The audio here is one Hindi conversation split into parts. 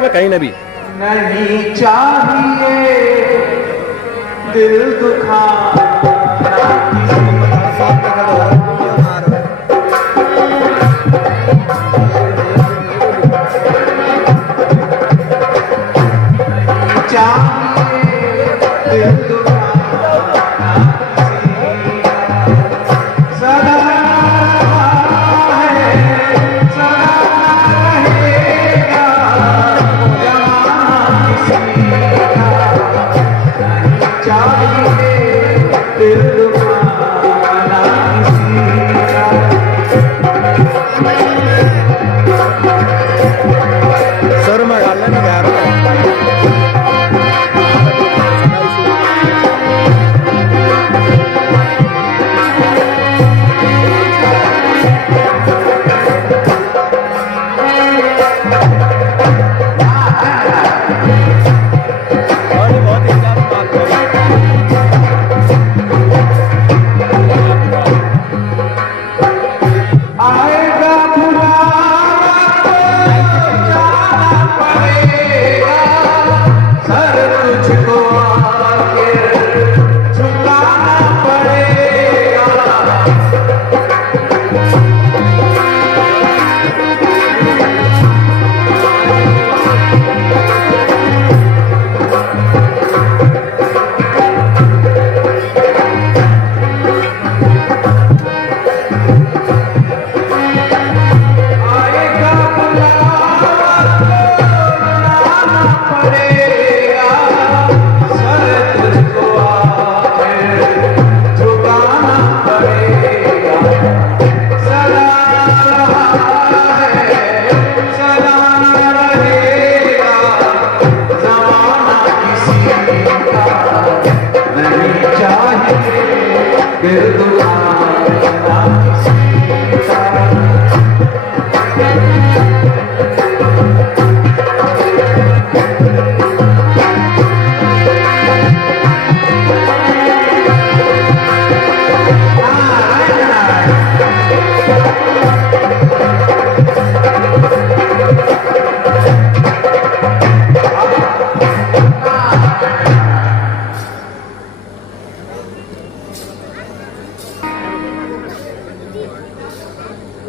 में कहीं ना भी नहीं चाहिए दिल सर में गाल में यार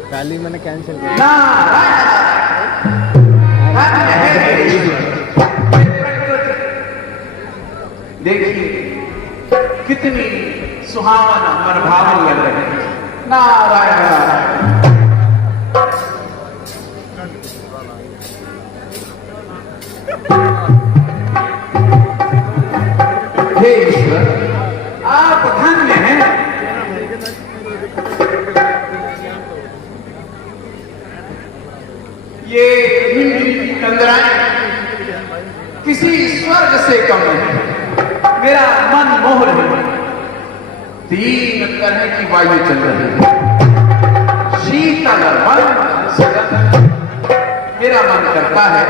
पहले मैंने कैंसिल किया। देखिए कितनी सुहावना मनभावन लग रहे हैं। नारायण नारायण। हे ईश्वर, आप धन्य हैं। ये कंदराएं किसी स्वर्ग से कम नहीं। मेरा मन मोह रही, 3 तरह की वायु चल रही है, शीतल मेरा मन करता है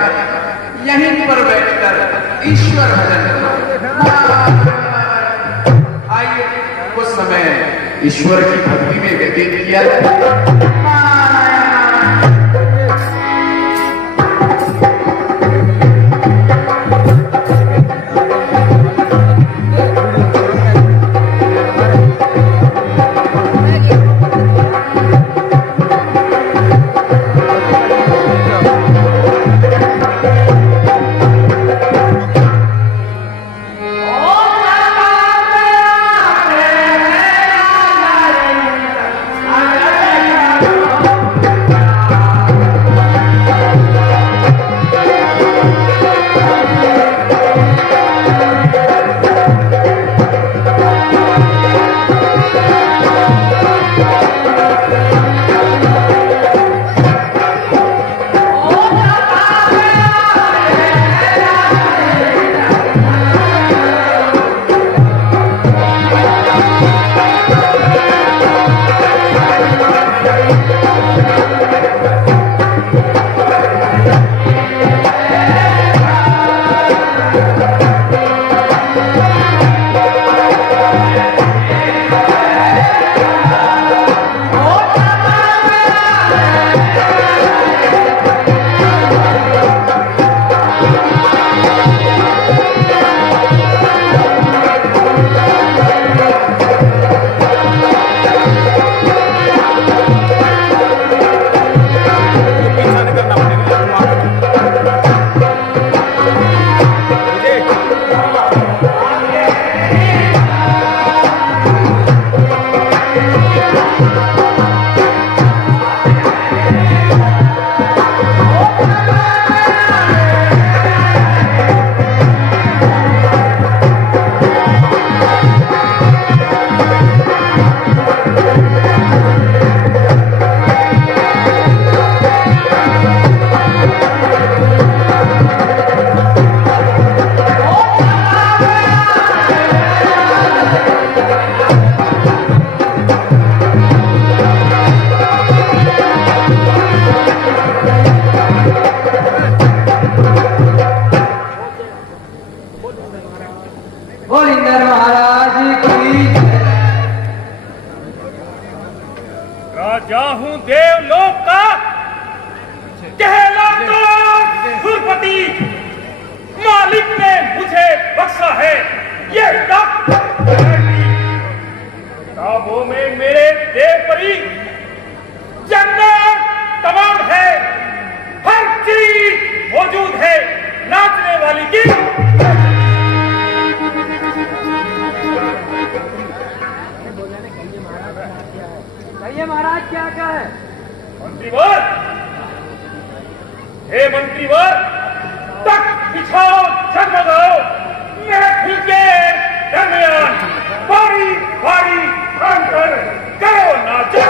यहीं पर बैठकर ईश्वर भजन करो। आइए उस समय ईश्वर की भक्ति में व्यतीत किया जाए। हे मंत्रीवर, तक बिछाओ, जगमगाओ, महफिल के दरमियान बारी बारी खानकर करो नाचो।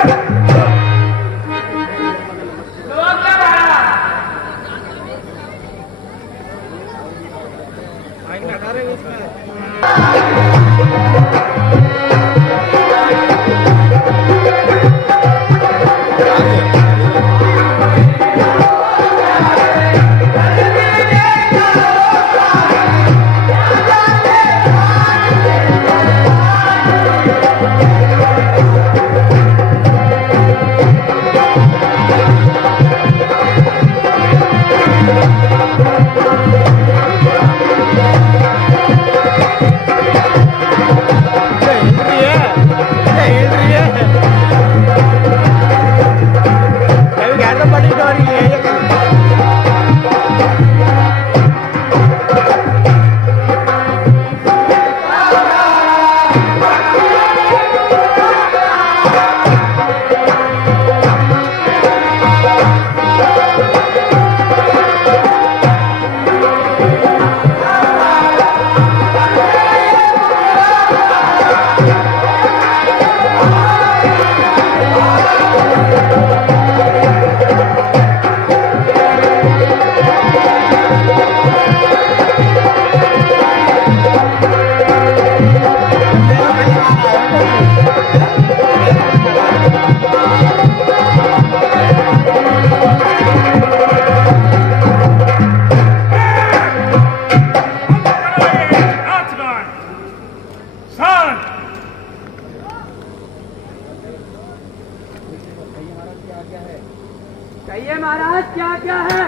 कहिए महाराज, क्या क्या है?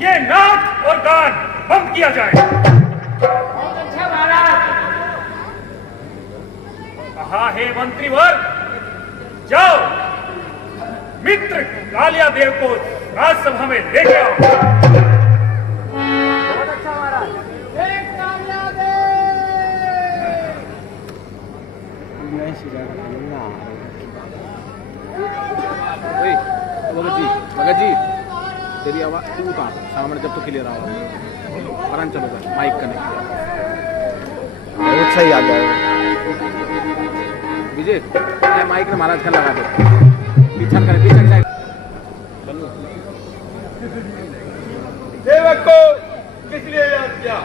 ये नाच और गान बंद किया जाए। बहुत अच्छा महाराज। कहा है मंत्रीवर, जाओ मित्र कालिया देव को राजसभा में लेके आओ। बहुत अच्छा महाराज। भगत जी तेरी आवाज तू कहाँ सामने जब तो क्लियर आवाज आराम चलो माइक कनेक्ट बहुत सही आ गया विजय माइक ने महाराज का लगा दो पीछन कर पीछन साइड सेवक को किस लिए याद किया?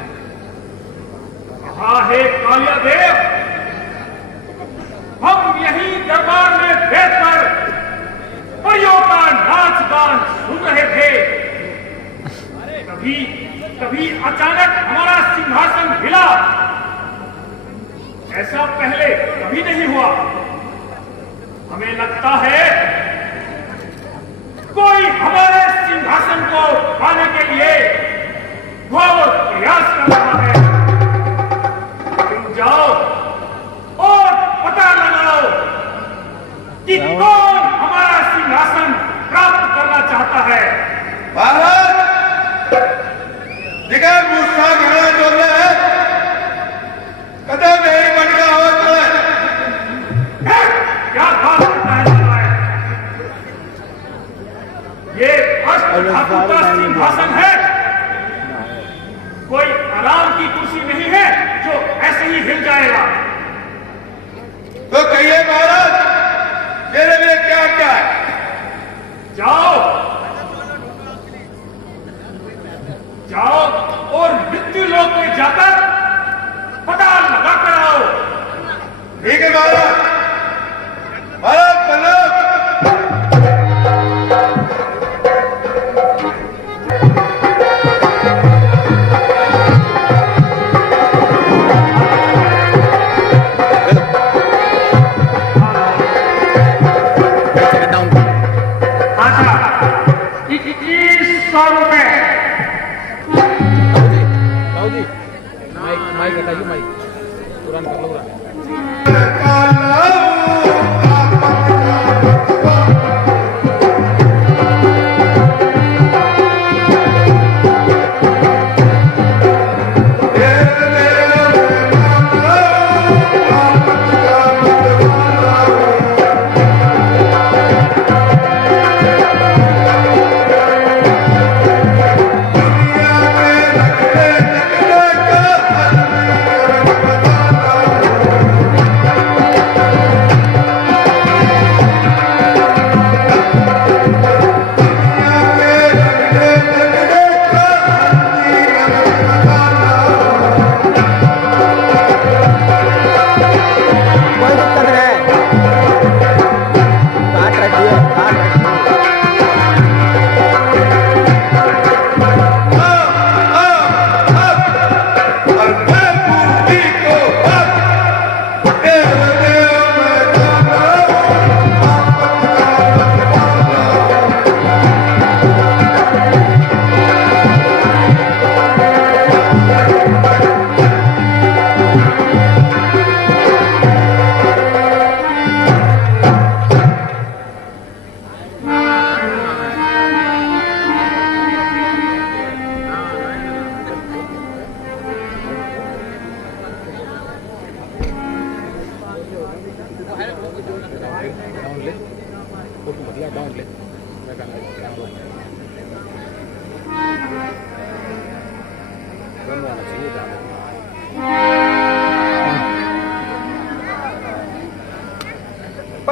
कहा है कालिया देव, हम यही दरबार में बैठकर परियों का नाच गान सुन रहे थे। कभी अचानक हमारा सिंहासन हिला। ऐसा पहले कभी नहीं हुआ। हमें लगता है कोई हमारे सिंहासन को पाने के लिए घोर प्रयास कर रहा है। तुम जाओ और पता लगाओ कि कौन हमारा सिंहासन प्राप्त करना चाहता है। भारत जिगर मूसा घड़ा जो है कदम नहीं बन गया होता है। क्या बात करता है? ये अष्टधातु का सिंहासन है, कोई आराम की कुर्सी नहीं है जो ऐसे ही हिल जाएगा। तो कहिए भारत, मेरे लिए क्या क्या है? जाओ और मृत्यु लोक में जाकर पता लगा कर आओ। ठीक है भारत, भारत बनो। माइक हटाइए माइक तुरंत कर लो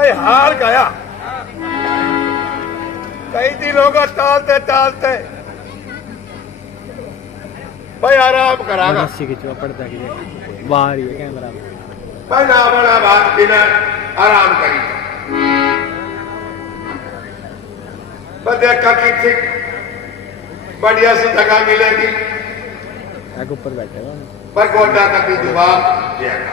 भाई हार गया। कई दिनों का टालते टालते भाई आराम करागा। पड़ता है बाहर ही कैमरा भाई ना बड़ा बात बिना आराम करी बस देखा कि बढ़िया सी जगह मिलेगी ऊपर बैठे हो पर गोटा का भी जवाब देगा।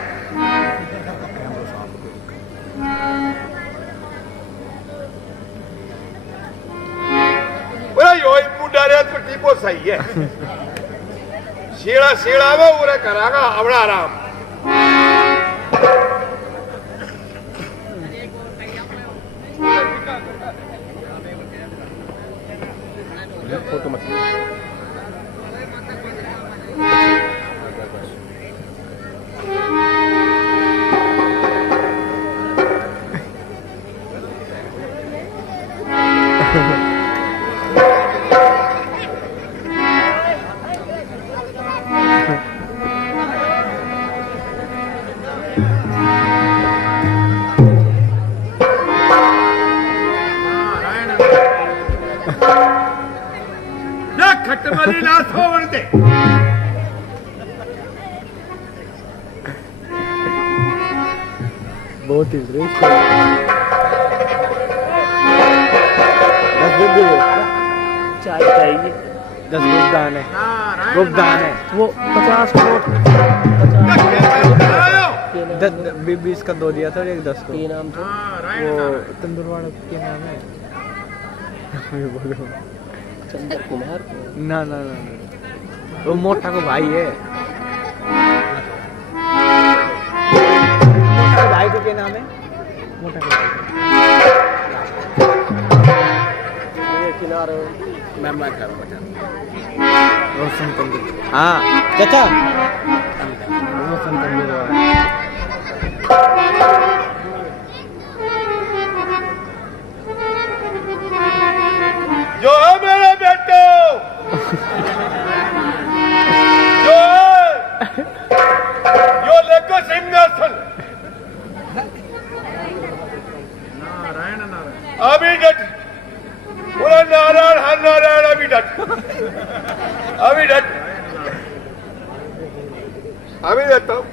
यो मुंडा रे तो टीपो सही है। शीड़ा शीड़ा वो उरे करागा अपना आराम। फोटो मत खटमली ना छोड़ दे। बहुत इंटरेस्ट चाय चाहिए 10 गुप्तान है गुप्तान है वो 50 को 20 का 2 दिया था और एक 10 को ये नाम था वो तंदुरवाड़ा के नाम है बोलो चंद्र कुमार ना ना ना वो मोटा को भाई है मोटा भाई को क्या नाम है मोटा को ये किनारे मैं बात कर रहा हूँ रोशन तंदूर हाँ चाचा रोशन तंदूर जो है मेरे बेटे जो लेको सिंहासन नारायण नारायण अभी डट पूरा नारायण हर नारायण अभी डट अभी डट अभी देता हूँ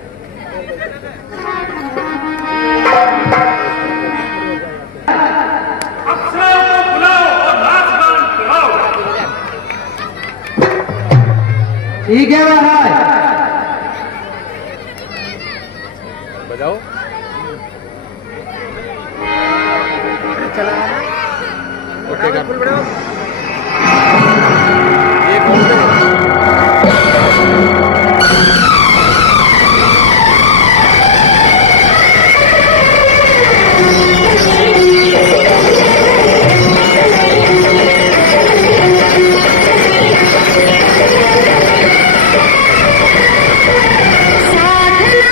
ठीक है महाराज बजाओ चला ओके कर फुल बजाओ ये कौन है साधना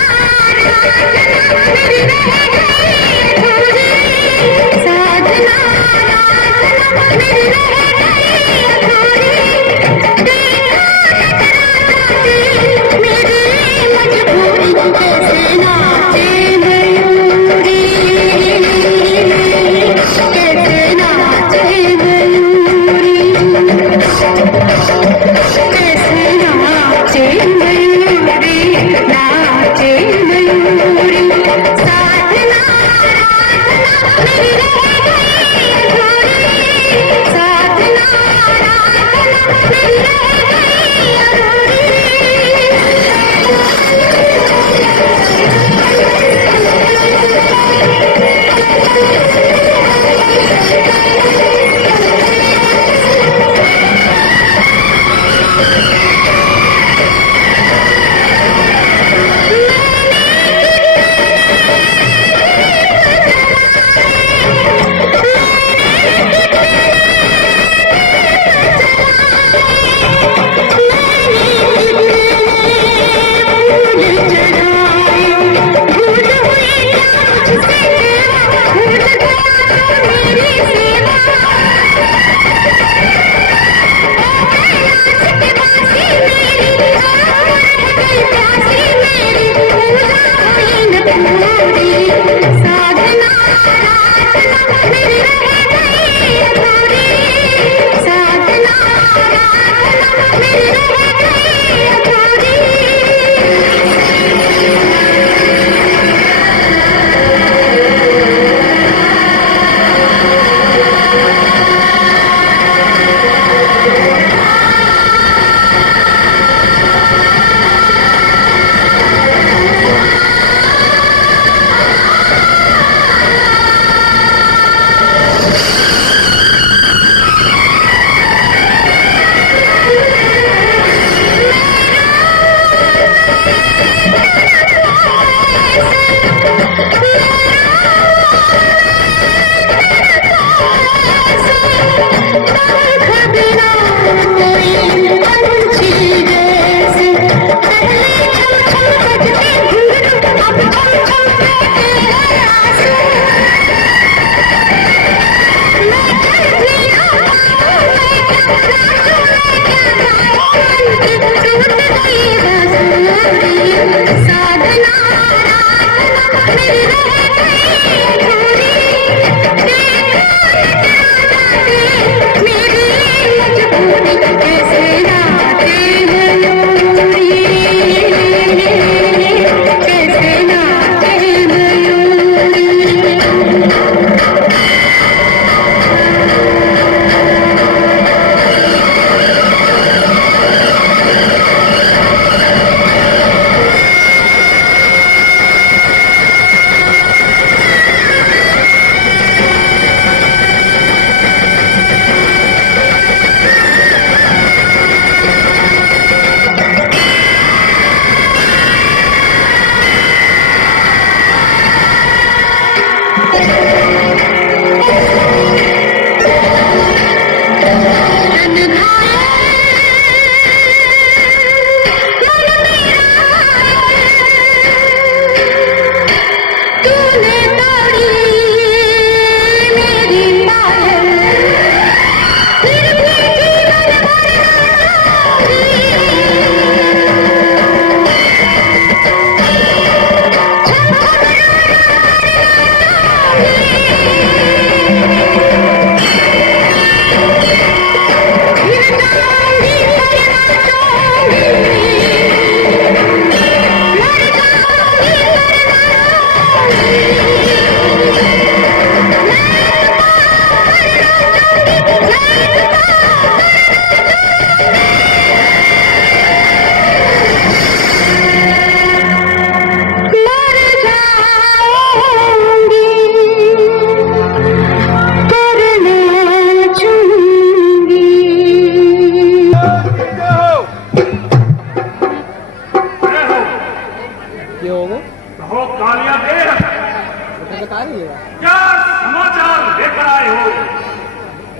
क्या समाचार लेकर आए हो?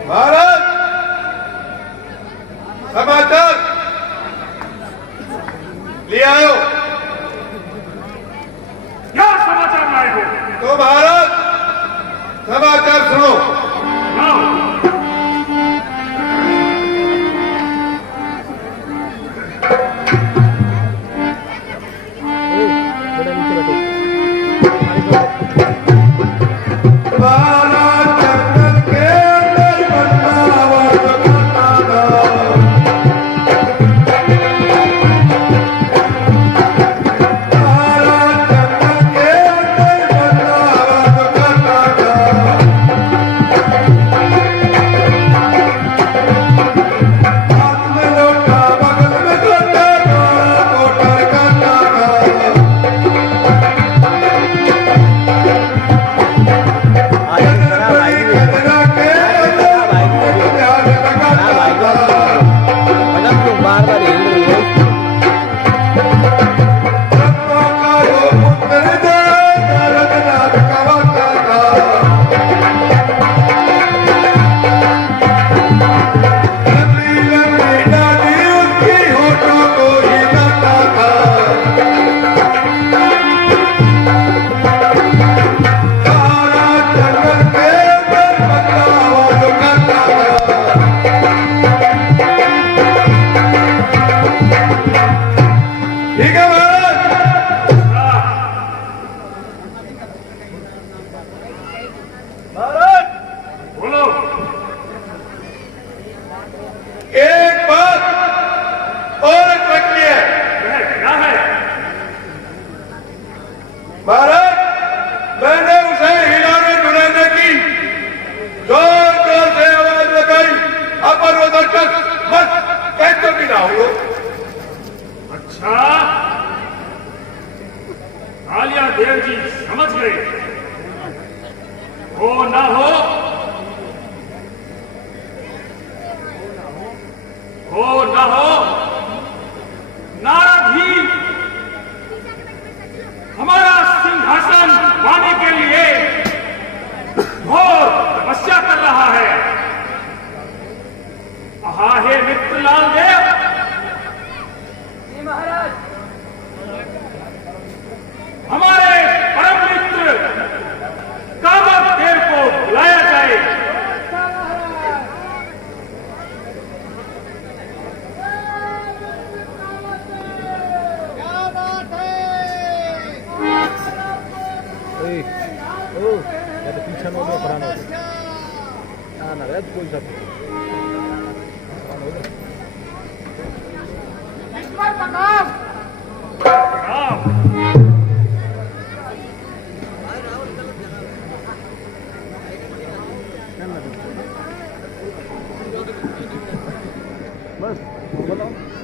भारत समाचार ले आओ। क्या समाचार लाए हो? तो भारत समाचार सुनो। लाओ। बोलो। एक बात और रखनी है क्या है? भारत, मैंने उसे हिलाने डुलाने की जोर जोर से आवाज लगाई, अपर वो दर्शक बस कैसे भी ना हो। अच्छा, कालिया देव जी समझ गए। हो ना हो, नारद ही हमारा सिंहासन पाने के लिए घोर तपस्या कर रहा है। आहा हे मित्रलाल देव, महाराज हमारे परम मित्र कामक देव को बुलाया जाए।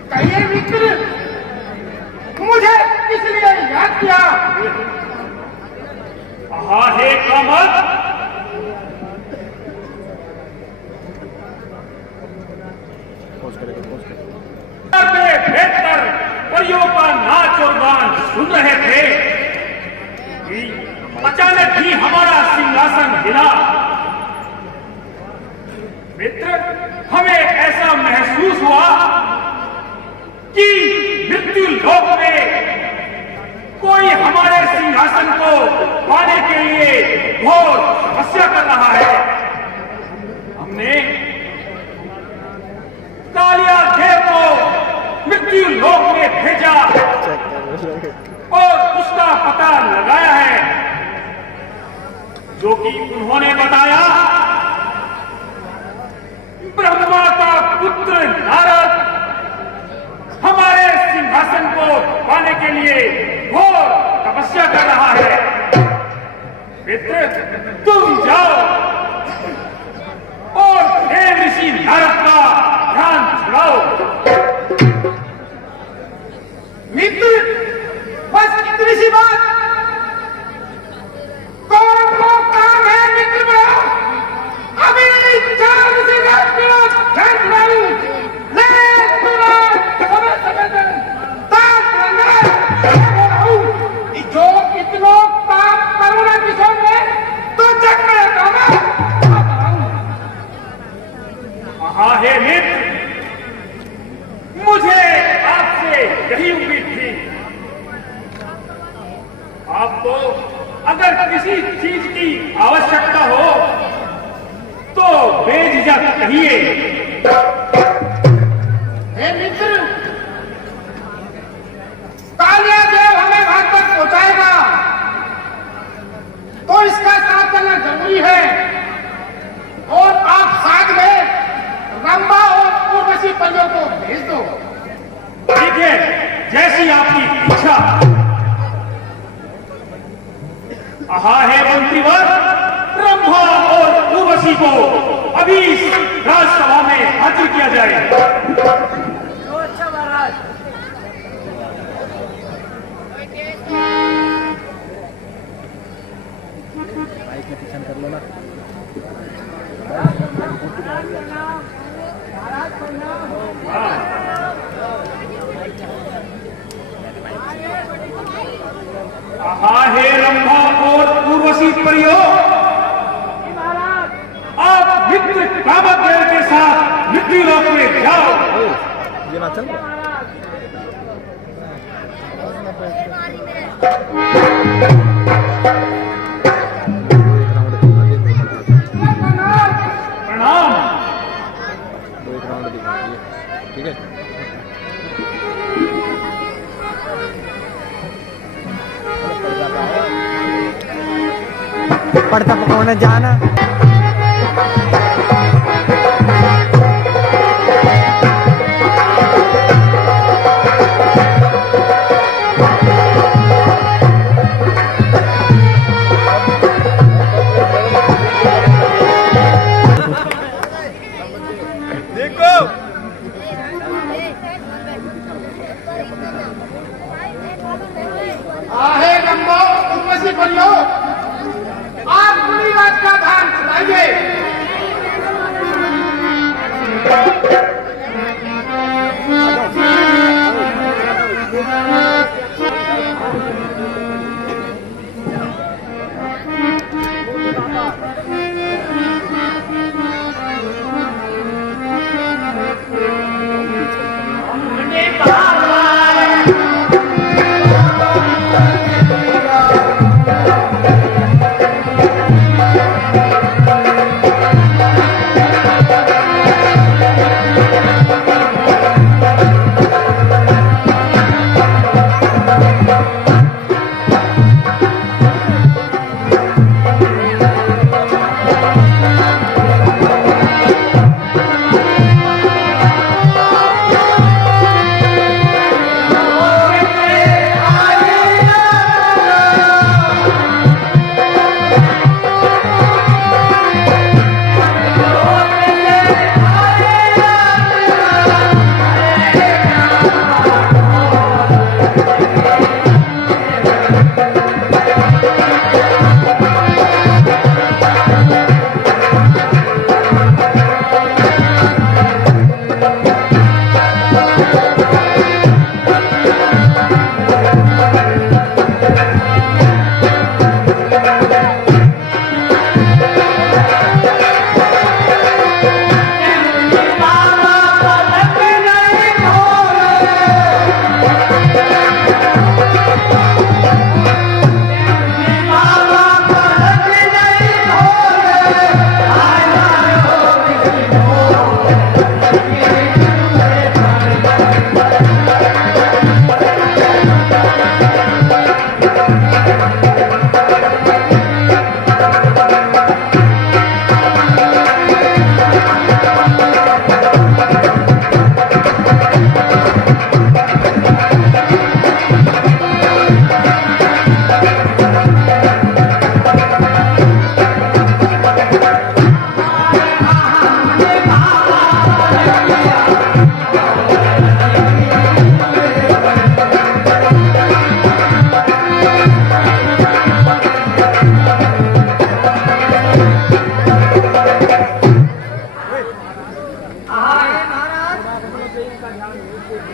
कहिए मित्र, मुझे किस लिए याद किया? हाँ हे कमल, बेहतर परियों का नाच और गान सुन रहे थे कि अचानक ही हमारा सिंहासन हिला। मित्र, हमें ऐसा महसूस हुआ कि मृत्यु लोक में कोई हमारे सिंहासन को पाने के लिए घोर तपस्या कर रहा है। हमने कालिया देव को मृत्यु लोक में भेजा और उसका पता लगाया है, जो कि उन्होंने बताया ब्रह्मा का पुत्र नारद हमारे सिंहासन को पाने के लिए घोर तपस्या कर रहा है। मित्र, तुम जाओ और देव ऋषि नारद का ध्यान छुड़ाओ। मित्र, बस इतनी सी बात। कौन को काम है मित्र बड़ा? अभी 4 से 10 मिनट ध्यान छुड़ाऊं। ले जो कितनो पाप करुणा किशोर में तो जग में रहता हाँ हे मित्र, मुझे आपसे यही उम्मीद थी। आपको अगर किसी चीज की आवश्यकता हो तो बेझिझक कहिए। हे मित्र, कालिया देव हमें वहां तक पहुंचाएगा तो इसका साथ देना जरूरी है, और आप साथ में रंभा और उर्वशी परियों को भेज दो। ठीक है, जैसी आपकी इच्छा। आहा है मंत्रीवर, रंभा और उर्वशी को अभी राजसभा में हाजिर किया जाए। अच्छा महाराज। कर लो ना। हाँ हे रंभा और उर्वशी परियों, आप मित्र कामदेव के साथ मृत्यु लोक में जाओ। ये ना चल रहा। प्रणाम। एक राउंड दिखाइए, ठीक है। पड़ता पकौने जाना। देखो आहे रंभा उर्वशी परियों, आप पूरी बात का ध्यान सुनाइए।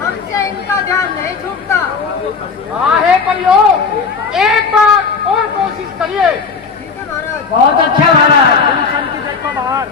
हमसे इनका ध्यान नहीं छूटता। आहे परियो, एक बार और कोशिश करिए। ठीक है महाराज। बहुत अच्छा महाराज। शांति देखो बाहर।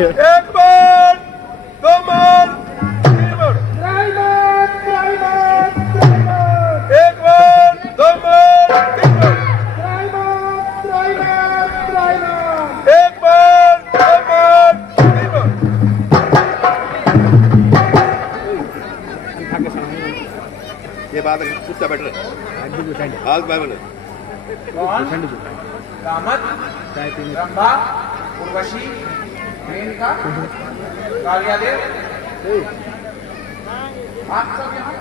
एक बार, दो बार, तीन बार। एक बार, दो बार, तीन बार। एक बार, दो बार, तीन बार। ये बात है, कुत्ता बैठ रहा है। हाथ बाय बने। कामत, रंभा, उर्वशी, मेनका, कालियादेव, आप सब यहाँ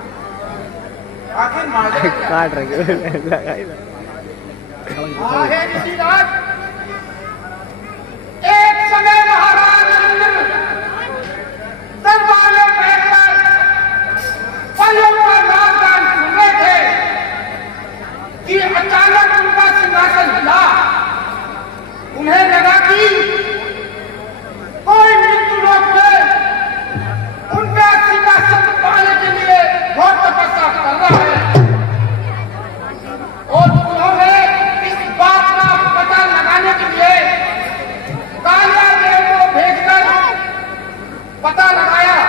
आखिर माजरा क्या? काट रहे आहे ऋषिराज, एक समय महाराज इंद्र दरबार में बैठकर परियों का नामगान सुन रहे थे कि अचानक उनका सिंहासन हिला। उन्हें लगा कि कोई मृत्यु लोक में उनका सिंहासन पाने के लिए घोर तपस्या कर रहा है और उन्होंने इस बात का पता लगाने के लिए कालियादेव को भेजकर पता लगाया।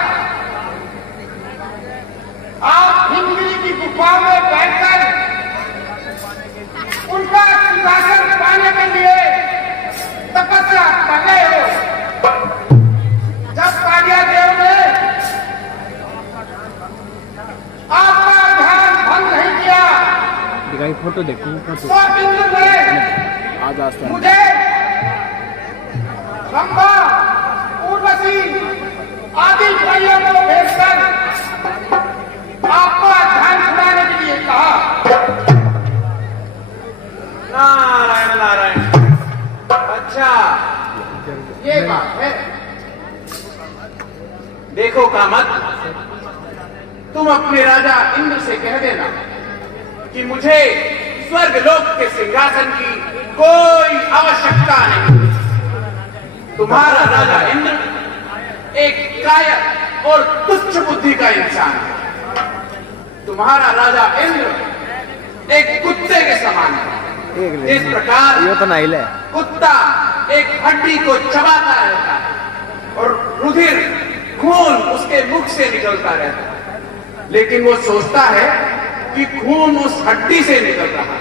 आप हिमगिरी की गुफा में बैठकर उनका सिंहासन पाने के लिए तपस्या कर रहे हो। जब कालियादेव ने आपका ध्यान भंग नहीं किया दिखाई फोटो देखो फोटो तो इंद्र ने आज आस्ते मुझे रंभा, उर्वशी आदि भाइयों को भेजकर आपका ध्यान छुड़ाने के लिए कहा। नारायण नारायण। अच्छा, ये बात है। देखो कामत, तुम अपने राजा इंद्र से कह देना कि मुझे स्वर्ग लोक के सिंहासन की कोई आवश्यकता नहीं। तुम्हारा राजा इंद्र एक कायर और तुच्छ बुद्धि का इंसान है। तुम्हारा राजा इंद्र एक कुत्ते के समान है। जिस प्रकार ये तो नहीं ले कुत्ता एक हड्डी को चबाता रहता है और रुधिर खून उसके मुख से निकलता रहता है, लेकिन वो सोचता है कि खून उस हड्डी से निकल रहा है।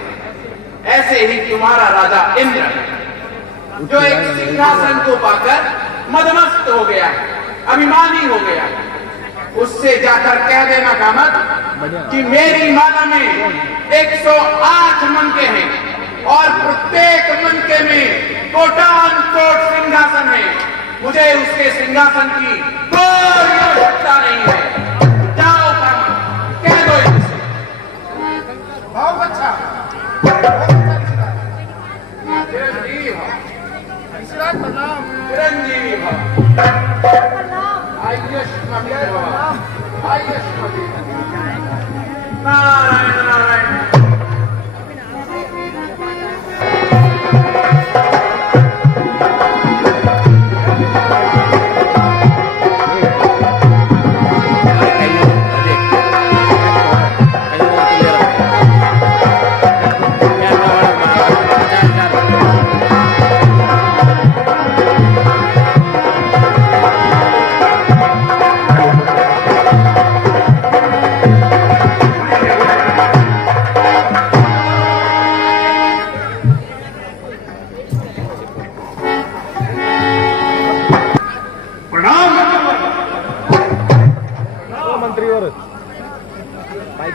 ऐसे ही तुम्हारा राजा इंद्र जो एक सिंहासन को पाकर मदमस्त हो गया, अभिमानी हो गया, उससे जाकर कह देना कामत कि मेरी माला में 108 मनके हैं और प्रत्येक मनके में कोटान कोट सिंहासन है। मुझे उसके सिंहासन की कोई आवश्यकता नहीं है। जाओ कामत, कह दो इनसे। बहुत अच्छा, चिरंजीवी भव, प्रणाम। चिरंजीवी भव, आयुष्मती भव, आयुष्मती भव। नारायण नारायण।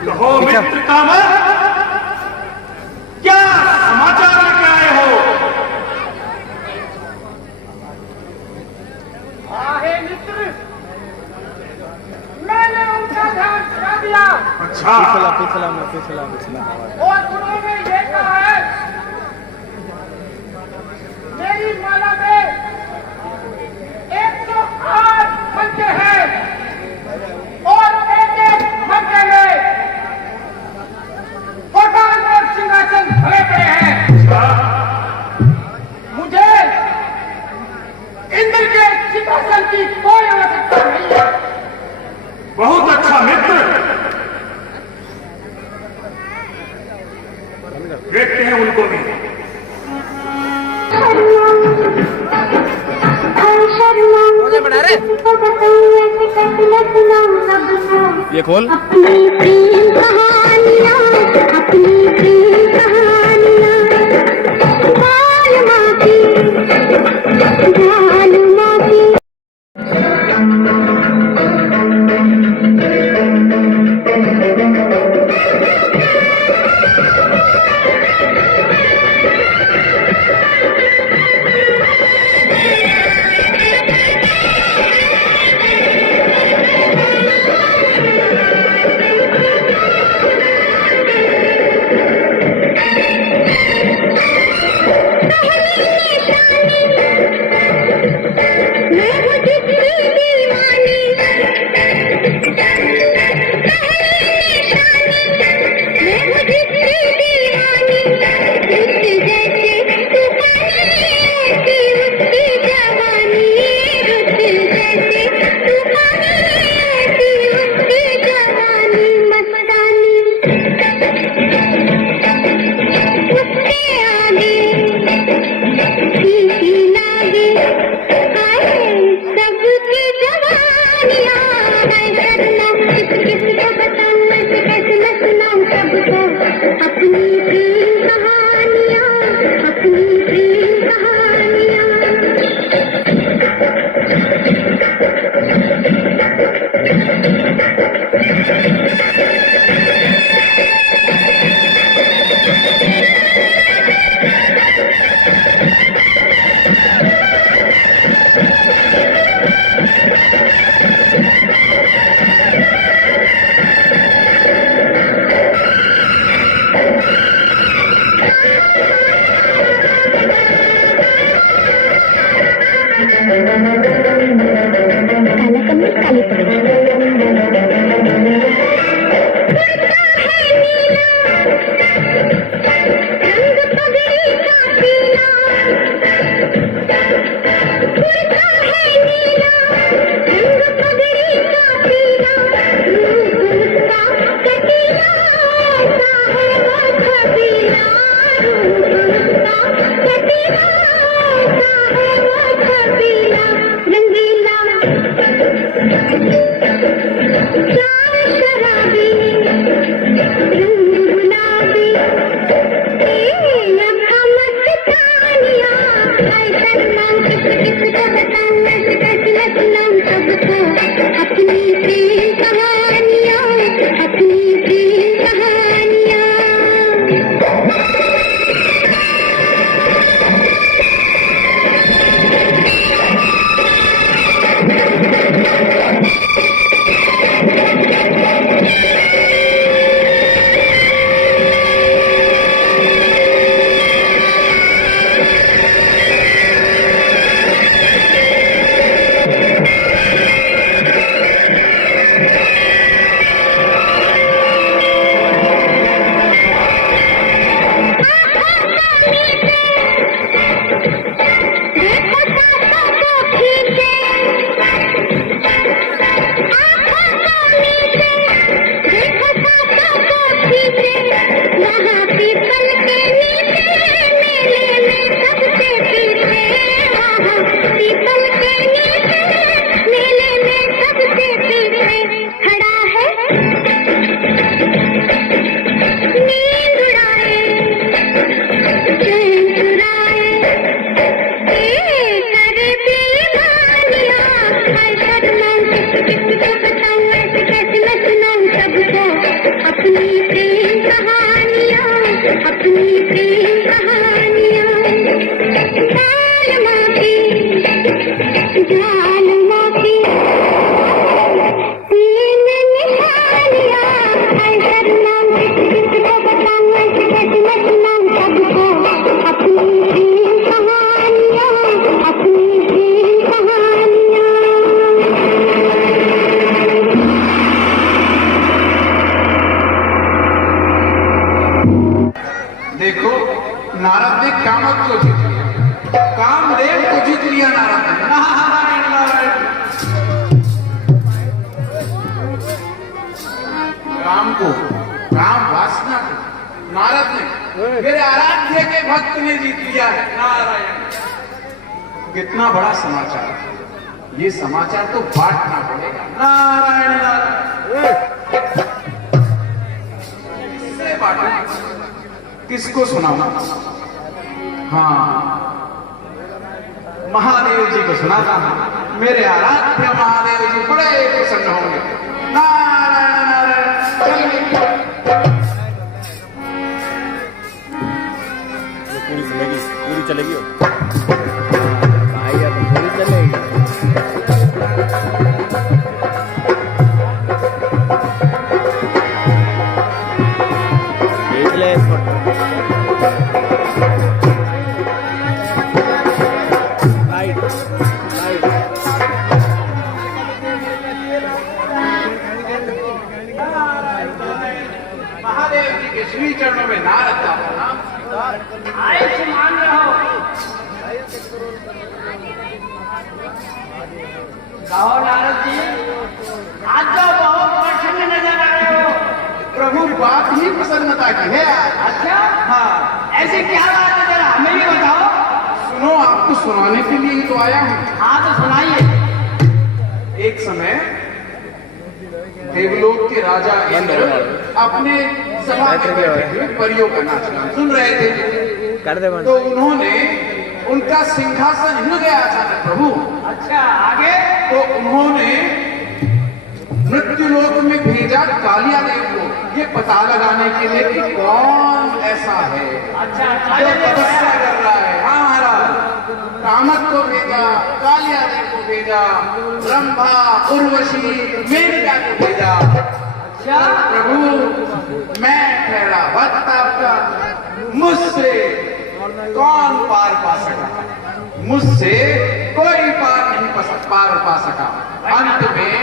कहो मित्र कामत, क्या समाचार लेके आए हो? आहे मित्र, मैंने उनका ध्यान छुड़ा दिया अच्छा, पिछला और उन्होंने ये कहा है मेरी माला में 108 मनके हैं और एक मनके में कोटान और सिंहासन भरे पड़े हैं। मुझे इंद्र के सिंहासन की कोई आवश्यकता नहीं है। बहुत अच्छा मित्र, देखते हैं उनको भी। ये खोल। अपनी प्रेम कहानियाँ, अपनी प्रेम कहानियाँ, जान माती, जान माती। कटी अपनी प्रेम कहानियाँ जालमा की तीन निशानियाँ ऐसा नाम किसको बताऊँ ऐसे कैसे मैं सुनाऊँ सबको अपनी प्रेम कहानियाँ अपनी प्रेम कहानियाँ। देखो, नारद ने कामक को जीत लिया, कामदेव को जीत लिया नारद ने। नारायण नारायण। काम को, काम वासना को नारद ने, मेरे आराध्य के भक्त ने जीत लिया है। नारायण। कितना बड़ा समाचार, ये समाचार तो बांटना पड़ेगा। नारायण नारायण। किससे बांटना, किसको सुनाऊं? हाँ, महादेव जी को सुनाता हूं। मेरे आराध्य महादेव जी बड़े प्रसन्न होंगे। नारायण नारायण। पूरी चलेगी, पूरी चलेगी भाई, अब पूरी चलेगी। देख ले इसको। Right right. महादेव जी के श्री चरणों में नारद का प्रणाम। आयुष मान रहो। कहो नारद जी, आज तो बहुत प्रसन्न नजर आ रहे हो। प्रभु बात ही प्रसन्नता की है। अच्छा, हाँ, ऐसी क्या बात है, जरा हमें भी बताओ। सुनो, आपको सुनाने के लिए ही तो आया हूँ। हाँ तो सुनाइए। एक समय देवलोक के राजा इंद्र अपने सभा में बैठे हुए परियों का नाच गान सुन रहे थे। कर दे बंद। तो उन्होंने, उनका सिंहासन हिल गया अचानक प्रभु। अच्छा, आगे? तो उन्होंने मृत्युलोक में भेजा कालिया देव को, ये पता लगाने के लिए कि कौन ऐसा है अच्छा, जो तपस्या कर रहा है। हाँ महाराज, कामक को भेजा, कालिया देव को भेजा, ब्रह्मा, उर्वशी, मेनका को भेजा। अच्छा, प्रभु, मैं ठहरा भक्त आपका, मुझसे कौन पार पा सका? मुझसे कोई पार नहीं पार पा सका। अंत में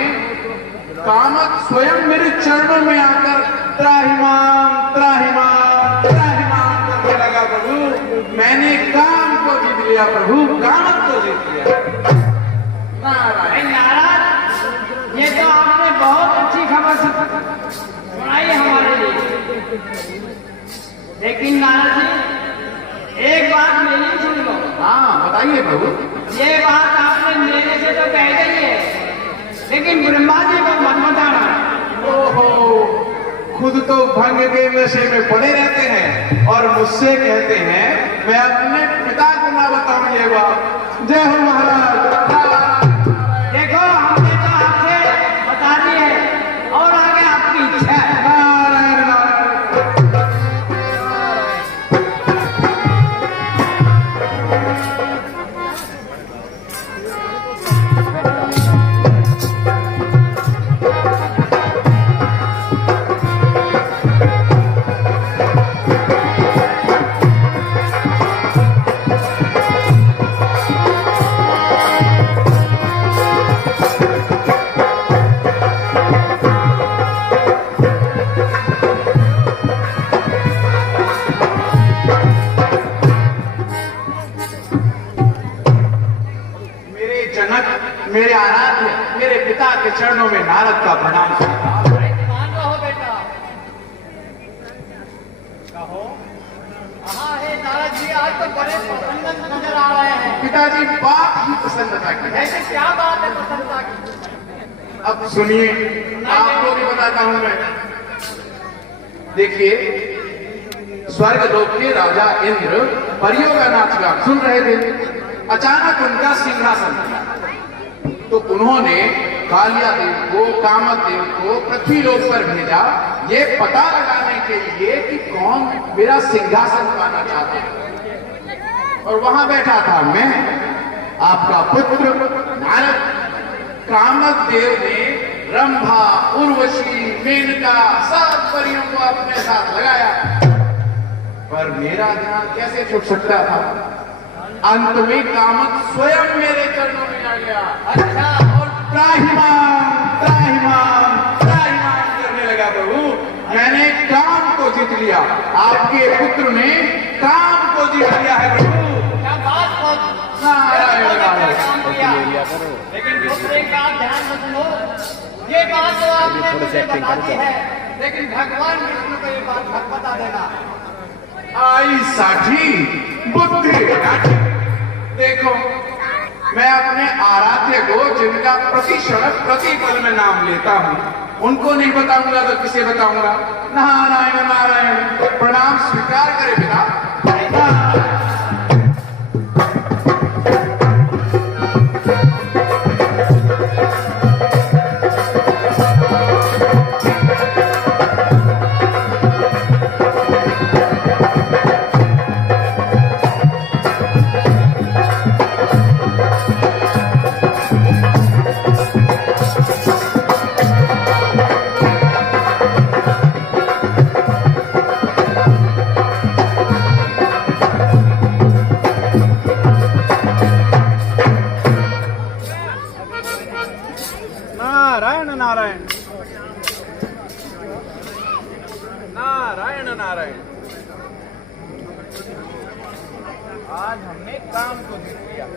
कामक स्वयं मेरे चरणों में आकर त्राहिमाम त्राहिमाम त्राहिमाम करने लगा। प्रभु, मैंने काम को जीत लिया। प्रभु, कामक को जीत लिया। नारायण। नाराज, ये तो आपने बहुत अच्छी खबर सुनाई हमारे लिए। लेकिन नारद जी, एक बात मेरी सुन लो। हाँ, बताइए प्रभु। ये बात आपने मेरे से तो कह दी है, लेकिन ब्रह्मा जी को मत बताना। ओहो, खुद तो भंग के नशे में पड़े रहते हैं और मुझसे कहते हैं मैं अपने पिता को ना बताऊं ये बात। जय हो महाराज। देखो, हमने तो आपसे बता दी है और आगे आपकी इच्छा है। नारायण नारायण। मेरे आराध्य, मेरे पिता के चरणों में नारद का प्रणाम स्वीकार। मान रहो बेटा। कहो। हाँ है नारद जी, आज तो बड़े प्रसन्न नजर आ रहे हैं। पिताजी, बात ही प्रसन्नता की है। ऐसे क्या बात है प्रसन्नता की? अब सुनिए, आपको भी बताता हूं मैं। देखिए, स्वर्ग लोक के राजा इंद्र परियों का नाच गान सुन रहे थे। अचानक उनका सिंहासन, तो उन्होंने कालियादेव को, कामदेव को पृथ्वी लोक पर भेजा ये पता लगाने के लिए कि कौन मेरा सिंहासन पाना चाहता है। और वहां बैठा था मैं, आपका पुत्र नारद। कामदेव ने रंभा, उर्वशी, मेनका सब परियों को अपने साथ लगाया, पर मेरा ध्यान कैसे छूट सकता था। अंत में कामद स्वयं मेरे चरणों में आ गया। अच्छा, और त्राहिमाम त्राहिमाम त्राहिमाम करने लगा। प्रभु, मैंने काम को जीत लिया, आपके पुत्र ने काम को जीत लिया है। प्रभु, क्या बात हो, नारायण नारायण। काम किया, लेकिन दूसरे का ध्यान मत लो। ये बात तो आपने मुझे बता दी है, लेकिन भगवान विष्णु को ये बात बता देना। आई साठी बुद्धि काठी। देखो, मैं अपने आराध्य को, जिनका प्रति क्षण प्रति पल में नाम लेता हूँ, उनको नहीं बताऊंगा तो किसे बताऊंगा। नारायण नारायण। प्रणाम स्वीकार करे पिता। नारायण नारायण नारायण नारायण। आज हमने काम को जीत लिया।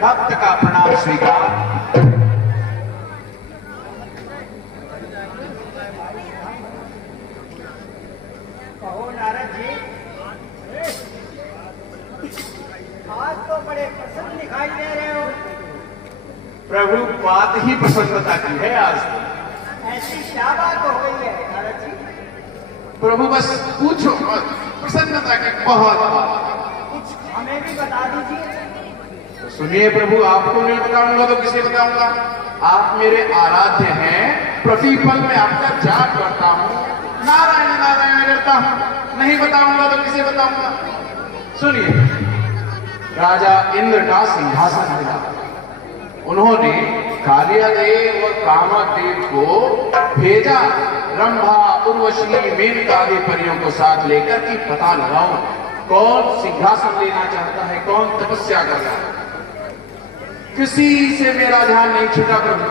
भक्त का प्रणाम स्वीकार। कहो नारद जी, आज तो बड़े प्रसन्न दिखाई दे रहे हो। प्रभु, बात ही प्रसन्नता की है आज तो। ऐसी क्या बात हो गई है नारद जी? प्रभु, बस पूछो मत, प्रसन्नता की बहुत बात। कुछ हमें भी बता दीजिए। सुनिए प्रभु, आपको नहीं बताऊंगा तो किसे बताऊंगा। आप मेरे आराध्य हैं, प्रतिपल में आपका जाप करता हूँ, नारायण नारायण करता हूँ। नहीं बताऊंगा तो किसे बताऊंगा। सुनिए, राजा इंद्र का सिंहासन मिला। उन्होंने कालियादेव और कामदेव को भेजा रंभा, उर्वशी, मेनका आदि परियों को साथ लेकर कि पता लगाओ कौन सिंहासन लेना चाहता है, कौन तपस्या कर रहा है। किसी से मेरा ध्यान नहीं छूटा प्रभु।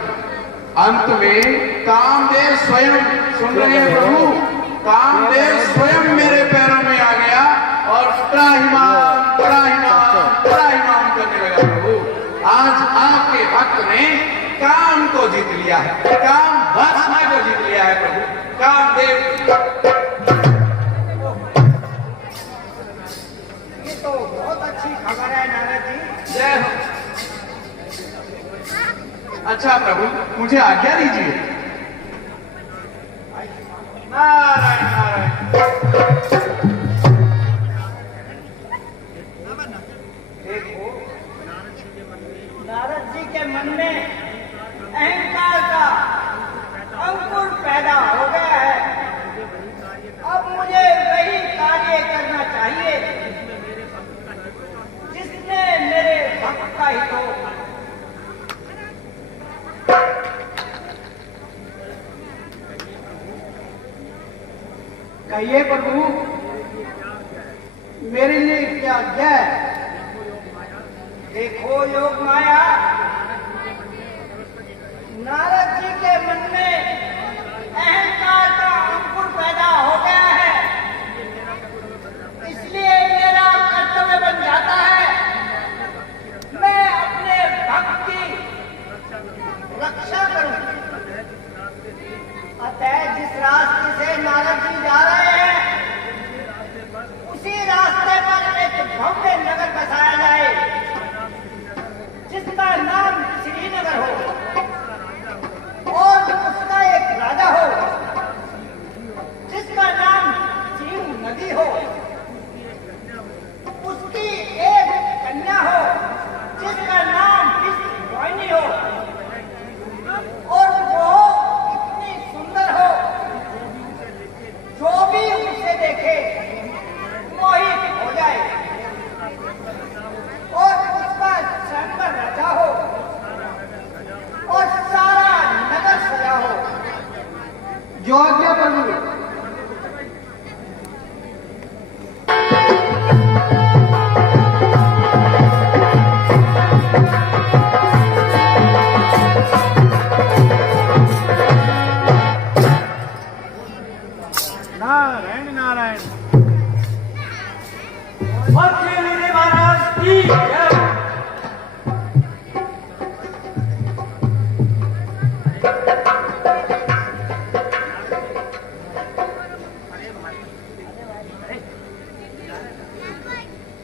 अंत में कामदेव स्वयं, सुन रहे हैं प्रभु, कामदेव स्वयं मेरे पैरों में आ गया और त्राहिमाम त्राहिमाम त्राहिमाम करने लगा। प्रभु, आज आपके भक्त ने काम को जीत लिया है, काम वासना को जीत लिया है। प्रभु, कामदेव, ये तो बहुत अच्छी खबर है नारद जी। जय हो। अच्छा प्रभु, मुझे आज्ञा दीजिए। नारायण नारायण। देखो, नारद जी के मन में अहंकार का अंकुर पैदा हो गया है। अब मुझे वही कार्य करना चाहिए जिसने मेरे भक्त का हित हो। कहिए प्रभु, मेरे लिए क्या आज्ञा है? देखो योग माया, नारद जी के मन में अहंकार का अंकुर पैदा हो गया है, इसलिए मेरा कर्तव्य बन जाता है मैं अपने भक्त की रक्षा करूं। अतः जिस रास्ते से नारद जी की जय।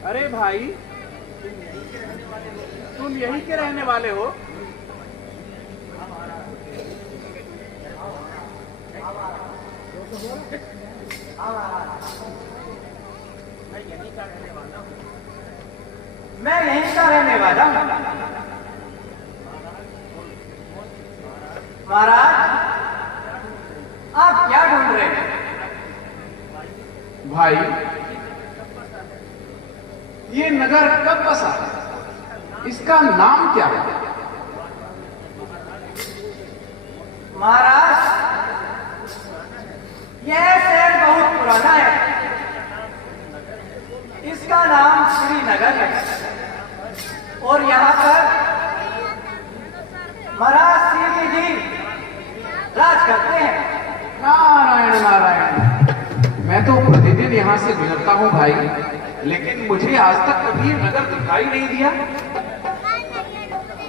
अरे भाई, तुम यहीं के रहने वाले हो? मैं यहीं का रहने वाला हूं। महाराज, आप क्या ढूंढ रहे हैं? भाई, ये नगर कब बसा? इसका नाम क्या है? महाराज, यह शहर बहुत पुराना है। इसका नाम श्रीनगर है और यहाँ पर महाराज श्री जी राज करते हैं। नारायण नारायण, मैं तो प्रतिदिन यहाँ से गुजरता हूँ भाई, लेकिन मुझे आज तक कभी ये नगर दिखाई नहीं दिया।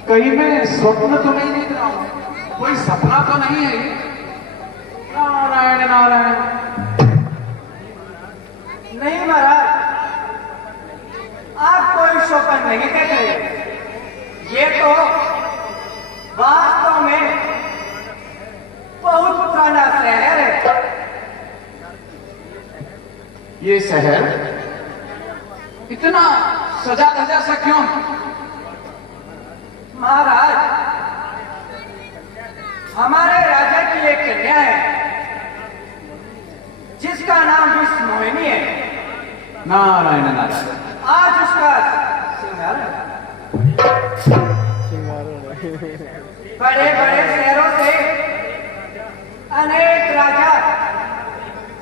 कहीं मैं स्वप्न तो नहीं देख रहा हूँ? कोई सपना तो नहीं है ये? नारायण नारायण। नहीं महाराज, आप कोई स्वप्न नहीं देख रहे। ये तो वास्तव में बहुत पुराना शहर है। ये शहर इतना सजा धजा सा क्यों? महाराज, हमारे राजा की एक कन्या है जिसका नाम विश्व मोहिनी है। नारायण नारायण। आज उसका श्रृंगार है। बड़े बड़े शहरों से अनेक राजा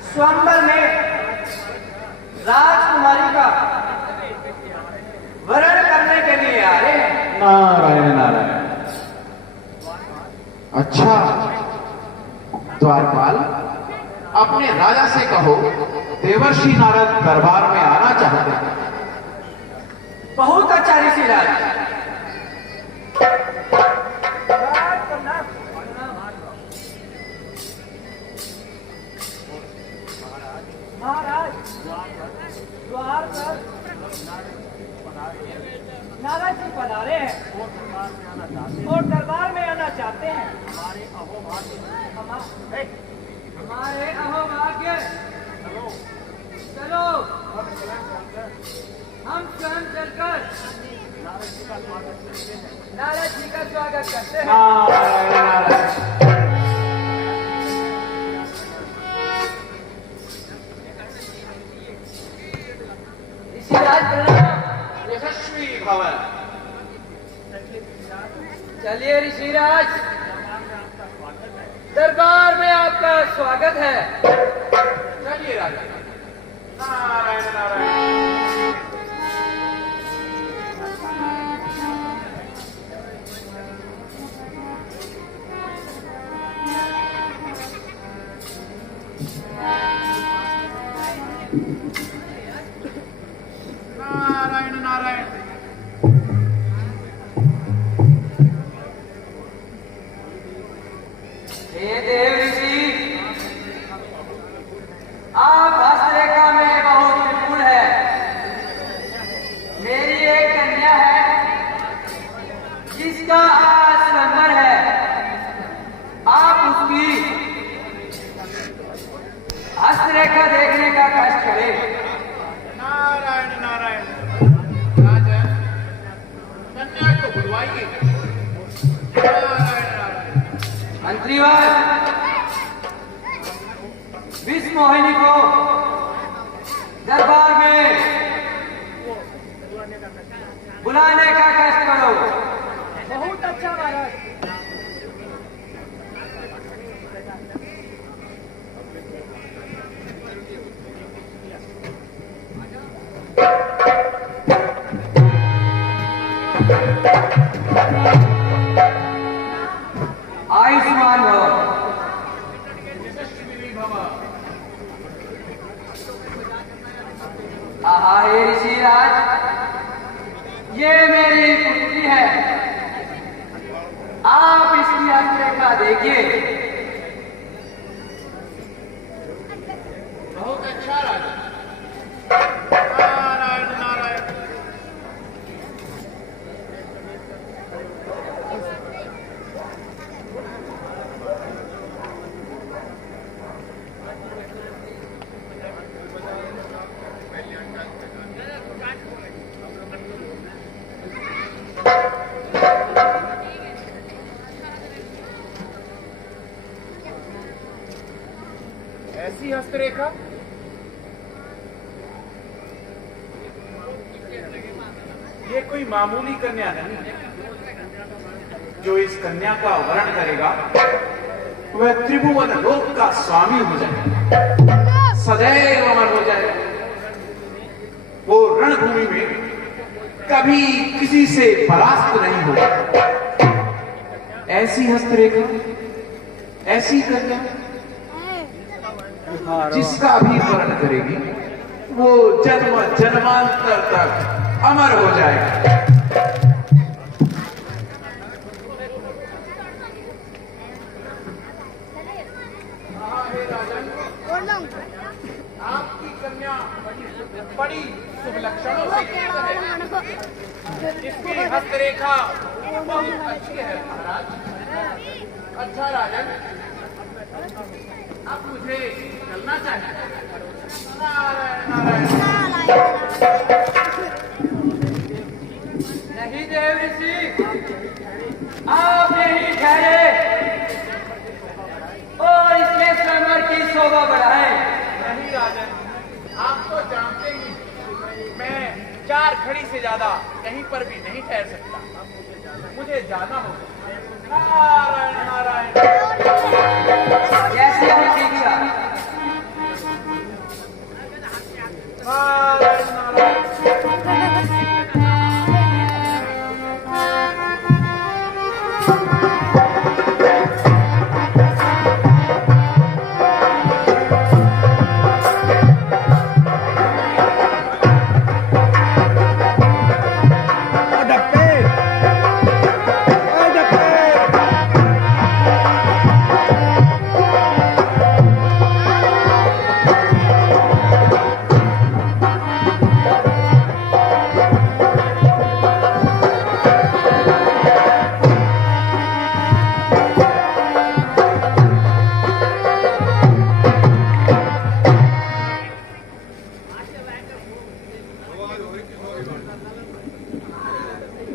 स्वयंवर में राजकुमारी का वरण करने के लिए आ रहे हैं। नारायण नारायण। अच्छा, द्वारपाल, अपने राजा से कहो देवर्षि नारद दरबार में आना चाहते हैं। बहुत अच्छा ऋषिराज। महाराज, द्वार पर नारद जी पधारे हैं और दरबार में आना चाहते हैं। हमारे अहोभाग्य। चलो, हम स्वयं चलकर नारद जी का स्वागत करते हैं। नारायण नारायण। ऋषिराज प्रणाम। यशस्वी भवन। चलिए ऋषिराज, दरबार में आपका स्वागत है। चलिए राजा। नारायण नारायण। नारायण नारायण। हे देव ऋषि, आप हस्तरेखा में बहुत निपुण है। मेरी एक कन्या है जिसका आज स्वयंवर है। आप उसकी हस्तरेखा देखने का कष्ट करें। नारायण नारायण। राजा, कन्या को बुलवाइए। नारायण नारायण। मंत्रीवर, विश्व मोहिनी को दरबार में बुलाने का कष्ट करो। बहुत अच्छा महाराज। आयुष्मान भव। आहा, हे ऋषिराज, ये मेरी पुत्री है, आप इसकी हस्तरेखा देखिए। बहुत अच्छा राजा। नारायण नारायण। ऐसी हस्तरेखा ये कोई मामूली कन्या नहीं। जो इस कन्या का वरण करेगा वह त्रिभुवन लोक का स्वामी हो जाएगा, सदैव अमर हो जाएगा। वो रणभूमि में कभी किसी से परास्त नहीं होगा। ऐसी हस्तरेखा, ऐसी कन्या जिसका भी वर्ण करेगी वो जन्म जन्मांतर तक अमर हो जाएगा। हे राजन, आपकी कन्या बड़ी शुभ लक्षणों से युक्त है। इसकी हस्तरेखा बहुत अच्छी है महाराज। अच्छा राजन, अब मुझे चलना चाहिए। नारायण नारायण। नहीं देव ऋषि, आप यही ठहरे और इसके स्वयंवर की शोभा बढ़ाए। नहीं राजन, आप तो जानते ही मैं 4 घड़ी से ज्यादा कहीं पर भी नहीं ठहर सकता। मुझे जाना होगा। नारायण नारायण। जैसे आपकी इच्छा। नारायण नारायण।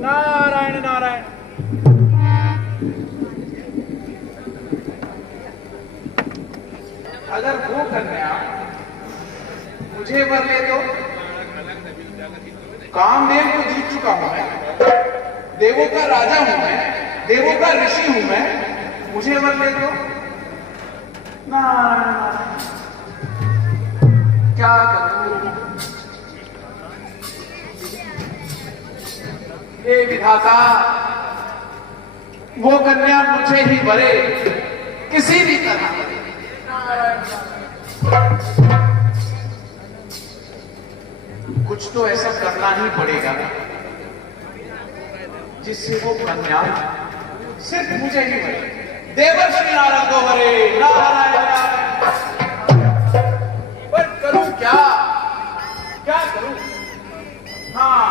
नारायण नारायण। अगर वो कन्या मुझे वर ले तो कामदेव को जीत चुका हूं मैं, देवों का राजा हूं मैं, देवों का ऋषि हूं मैं। मुझे वर ले तो नारायण, क्या करूं? हे विधाता, वो कन्या मुझे ही वरे किसी भी तरह। कुछ तो ऐसा करना ही पड़ेगा जिससे वो कन्या सिर्फ मुझे ही वरे। देवर्षि नारद को वरे। नारायण नारायण। पर करूं क्या, क्या करूं? हाँ,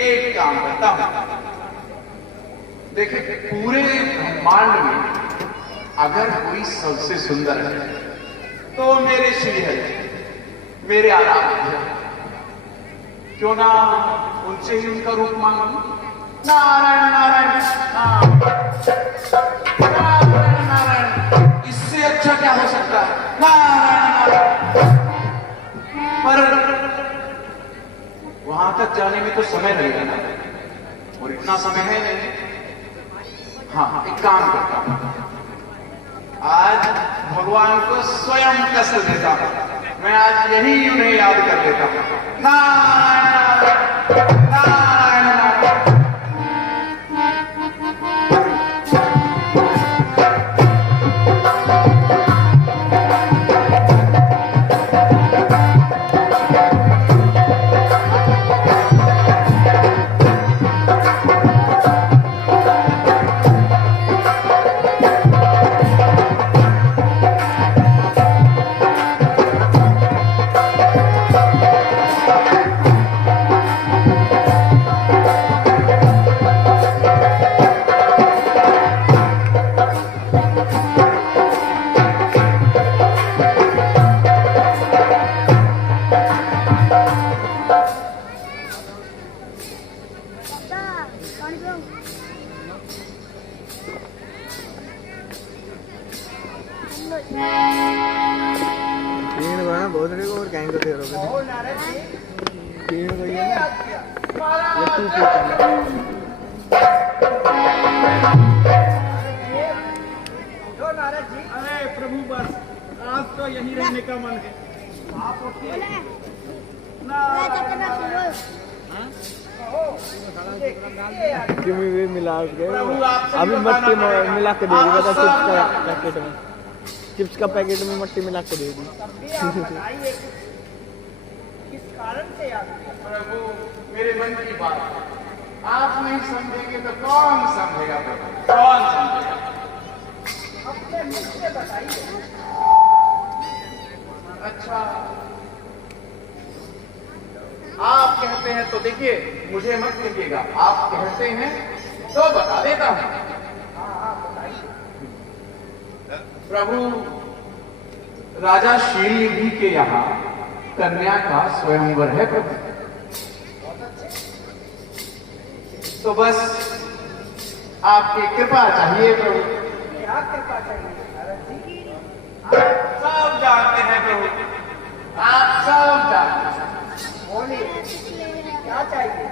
एक काम करता हूं। देखिए, पूरे ब्रह्मांड में अगर कोई सबसे सुंदर है तो मेरे श्री हरि, मेरे आराध्य। क्यों ना उनसे ही उनका रूप मांगू। नारायण नारायण। नारायण नारायण। इससे अच्छा क्या हो सकता है? नारायण नारायण। पर वहां तक जाने में तो समय लगेगा ना, और इतना समय है नहीं। हाँ, एक काम करता हूं, आज भगवान को स्वयं कष्ट देता हूं। मैं आज यही उन्हें याद कर देता हूं। नारायण नारायण नारायण। तीन को है ना बहुत नहीं और कहीं को दे रहे हो ओ नारद जी तीन को ही ये है ना याद किया ये तू पूछा जो नारद जी अरे प्रभु बस आज तो यही रहने का मन है आप उठिए कि भी मिला के प्रभु आपसे अभी बताना मट्टी पड़ेगा। मिला के दे दी आप बता सब चिप्स का जानते हैं। पैकेट में चिप्स का पैकेट में मट्टी मिला के दे दी तब भी आप बताइए किस कारण से याद किया प्रभु मेरे मन की बात है। आप नहीं समझेंगे तो कौन समझेगा प्रभु, कौन समझेगा? अपने मुख से बताइए अच्छा आप कहते हैं तो देखिए, मुझे मत कहिएगा, आप कहते हैं तो बता देता हूं। प्रभु राजा शीलनिधि के यहाँ कन्या का स्वयंवर है प्रभु। तो बस आपकी कृपा चाहिए प्रभु। क्या कृपा चाहिए नारद जी आप सब जानते हैं प्रभु, आप सब जानते हैं। बोलिए क्या चाहिए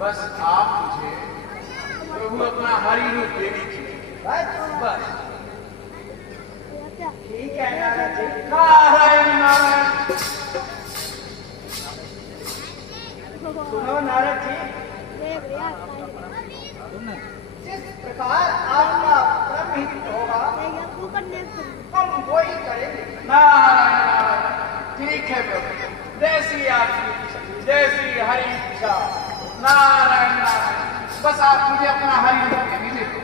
बस आप मुझे प्रभु अपना हरि रूप दे दीजिए बस। ठीक है नारद जी नारायण नारायण। सुनो नारद जी जिस प्रकार आपका ब्रह्महित होगा हम वही करेंगे नारायण नारायण। ठीक है प्रभु, जैसी आपकी इच्छा, जैसी हरि इच्छा। नारायण नारायण। बस आप मुझे अपना हरि रूप दे दीजिए।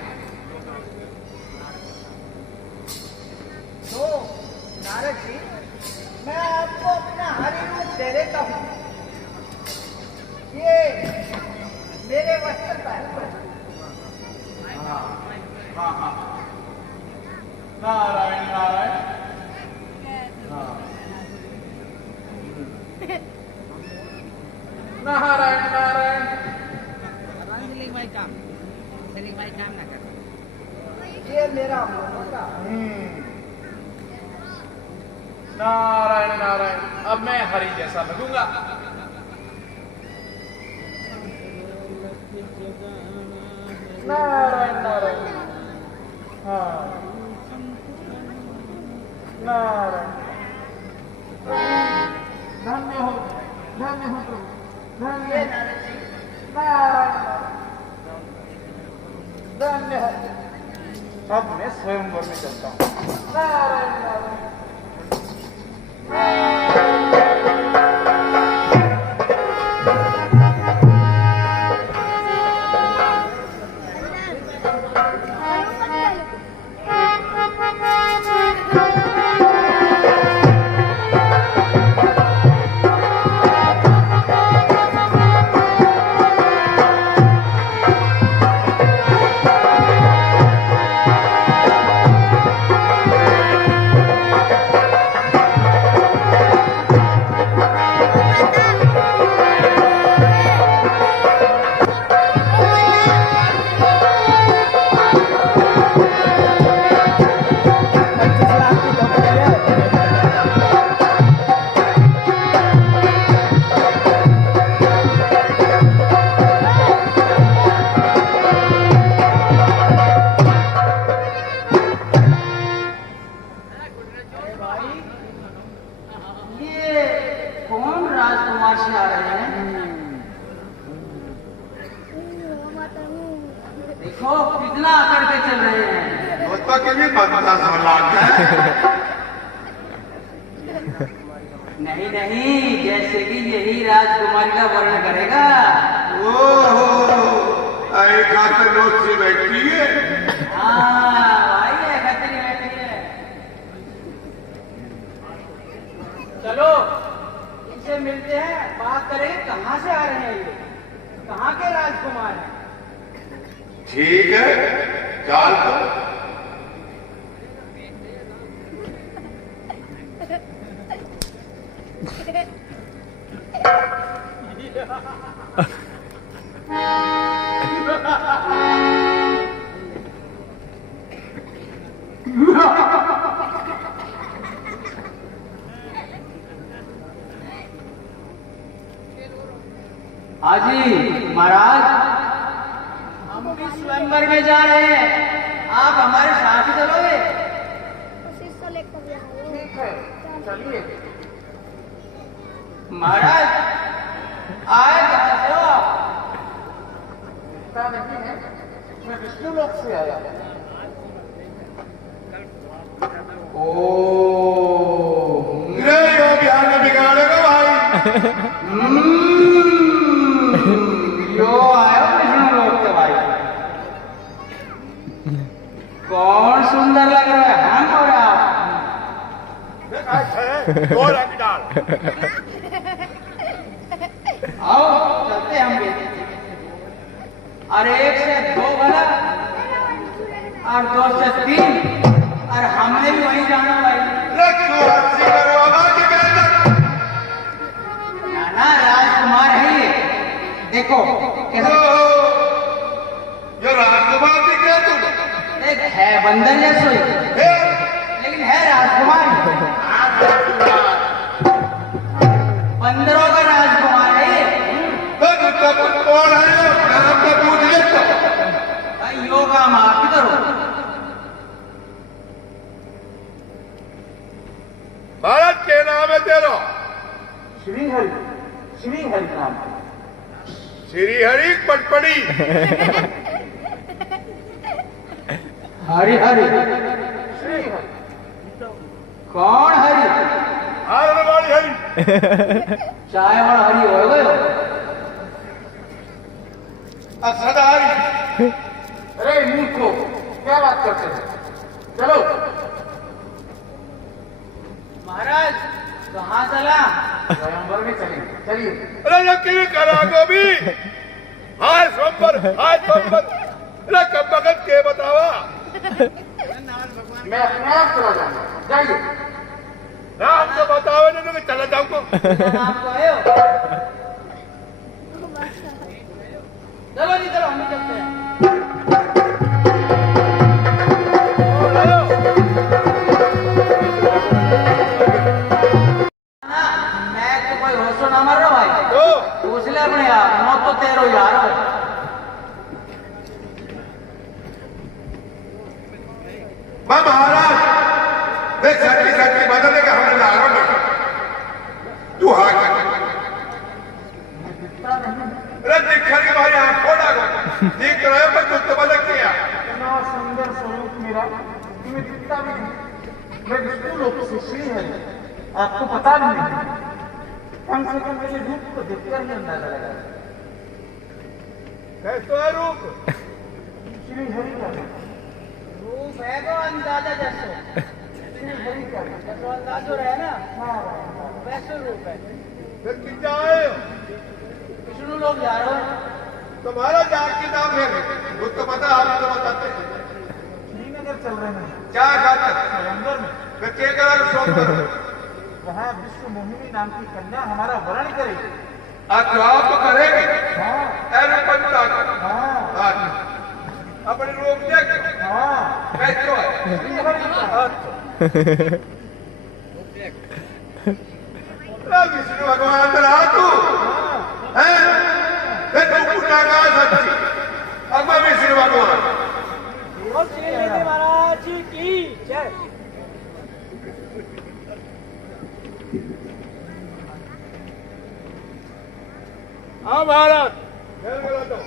तो नारद जी मैं आपको अपना हरि रूप दे देता हूँ। ये मेरे वस्त्र पहन लो। हाँ हाँ नारायण नारायण। नारायण नारायण। ये मेरा मोटा नारायण नारायण। अब मैं हरि जैसा लगूंगा। नारायण नारायण। हाँ नारायण। धन्य हो प्रभु, धन्य ये हो। नारद जी नारायण धन्य हो। अब मैं स्वयंवर में चलता हूँ। नारायण नारायण। ये कौन राजकुमार से आ रहे हैं देखो कितना आकर के चल रहे हैं दोस्तों के भी 15 लाख है। नहीं नहीं जैसे कि यही राजकुमारी का वर्णन करेगा ओहो एक हाथ नोट से बैठी है। हाँ भाई है खतरी बैठी है चलो इनसे मिलते हैं बात करेंगे कहाँ से आ रहे हैं ये कहाँ के राजकुमार हैं ठीक है चाल तो महाराज हम भी स्वयंवर में जा रहे हैं, आप हमारे साथ ही चलोगे? ठीक है, चलिए। महाराज आए कहाँ से हो आप? पता नहीं है, मैं विष्णु लोक से आया। ओ रे यो बिहार में बिगाड़ेगा भाई। यो आयो विष्णु लोक से भाई। कौन सुंदर लग रहा है हम और आप? दो रंग डाल। आओ चलते हम भी। अरे 1 से 2 गलत और 2 से 3 और हमने भी वहीं जाना भाई। ना राजकुमार है ये, देखो कैसे ये राजकुमार से क्या तुम? एक है बंदर जैसे लेकिन है राजकुमार। बंदरों का राजकुमार है ये। कौन है? नाम का पूछ ले तो। भाई योगा माफ ही करो। भारत के नाम है तेरा श्री हरि नाम। श्री हरि पटपड़ी। हरि हरि श्री हरि। कौन हरि? आरण वाली हरि। चाय और हरि हो गए हो? सदा हरि। अरे मूर्खो, क्या बात करते हैं? चलो। महाराज कहाँ चला? स्वयंवर में चलेंगे, चलिए। अरे यकीन करा गोभी। हाय स्वयंवर, हाय स्वयंवर। अरे कब भगत के बतावा। मैं अपने आप चला जाऊंगा, जाइए। नाम तो बतावे नहीं तो मैं चला जाऊंगा। आपको आए हो? चलो जी चलो हम भी चलते हैं। मैं तो कोई होशो ना मर रहा भाई। तो पूछ ले अपने यार, मौत तो तेरो यार हो। मैं महाराज देख सच्ची बदलेगा हमने लारों में तू हाँ कर। अरे दिखर के भाई आँख खोला गो देख रहे हो पर तू तो बदल किया। इतना सुंदर स्वरूप मेरा कि मैं दिखता भी नहीं। मैं विष्णु लोक से श्री हरि, आपको पता भी नहीं। कम से कम मेरे रूप को देखकर ही अंदाजा लगा। कैसा है रूप? श्री हरि का रूप। रूप है तो अंदाजा जैसे। श्री हरि का रूप। जैसे अंदाजो रहे ना हाँ, वैसे रूप है। फिर कितना आए हो? विष्णु लोग जा रहे हो? तुम्हारा जात की नाम है वो तो पता आप तो बताते हैं। श्रीनगर चल रहे हैं, क्या खाता स्वयंवर में। मैं क्या करा स्वयंवर वहाँ विश्व मोहिनी नाम की कन्या हमारा वरण करेगी। आज तो आप तो करेंगे हाँ ऐसे पंचा हाँ अपने रोक देख हाँ। कैसे है श्री हरि का। विष्णु भगवान तेरा तू है फिर तू पूछा कहा सच्ची अब मैं विष्णु भगवान महाराज की जय। हाँ भारत खेल बोला तो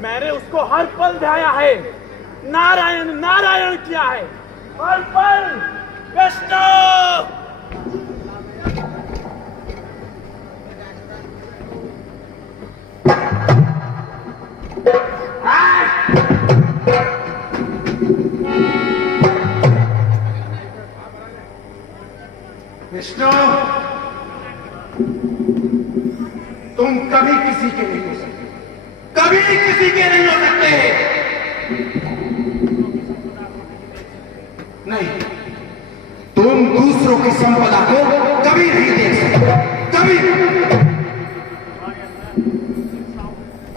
मैंने उसको हर पल ध्याया है, नारायण नारायण किया है, हर पल। विष्णु विष्णु, तुम कभी किसी के नहीं हो सकते, कभी किसी के नहीं हो सकते। नहीं, तुम दूसरों की संपदा को कभी नहीं देख सकते, कभी।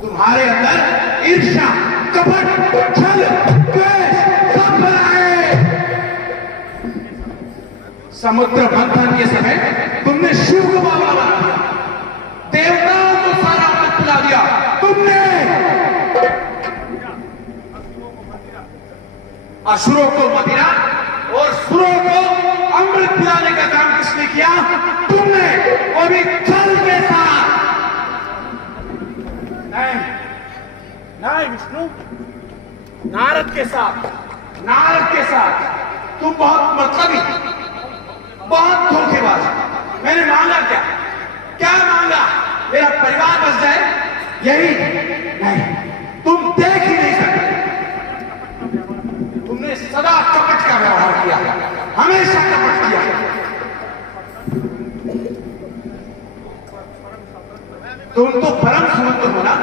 तुम्हारे अंदर ईर्ष्या, कपट, छल, द्वेष सब भरा है। समुद्र मंथन के समय तुमने शिव को बाबा बना दिया, देवताओं को सारा मत पिला दिया तुमने। असुरों को मदिरा और सुरों को अमृत पिलाने का काम किसने किया? तुमने, वो भी छल के साथ। नहीं नहीं विष्णु, नारद के साथ तुम बहुत मतलबी, बहुत धोखेबाज। मैंने मांगा क्या मांगा? मेरा परिवार बस जाए, यही नहीं। तुम देख ही नहीं सकते। तुमने सदा कपट का व्यवहार किया, हमेशा कपट किया। तुम तो परम सुमंत हो ना,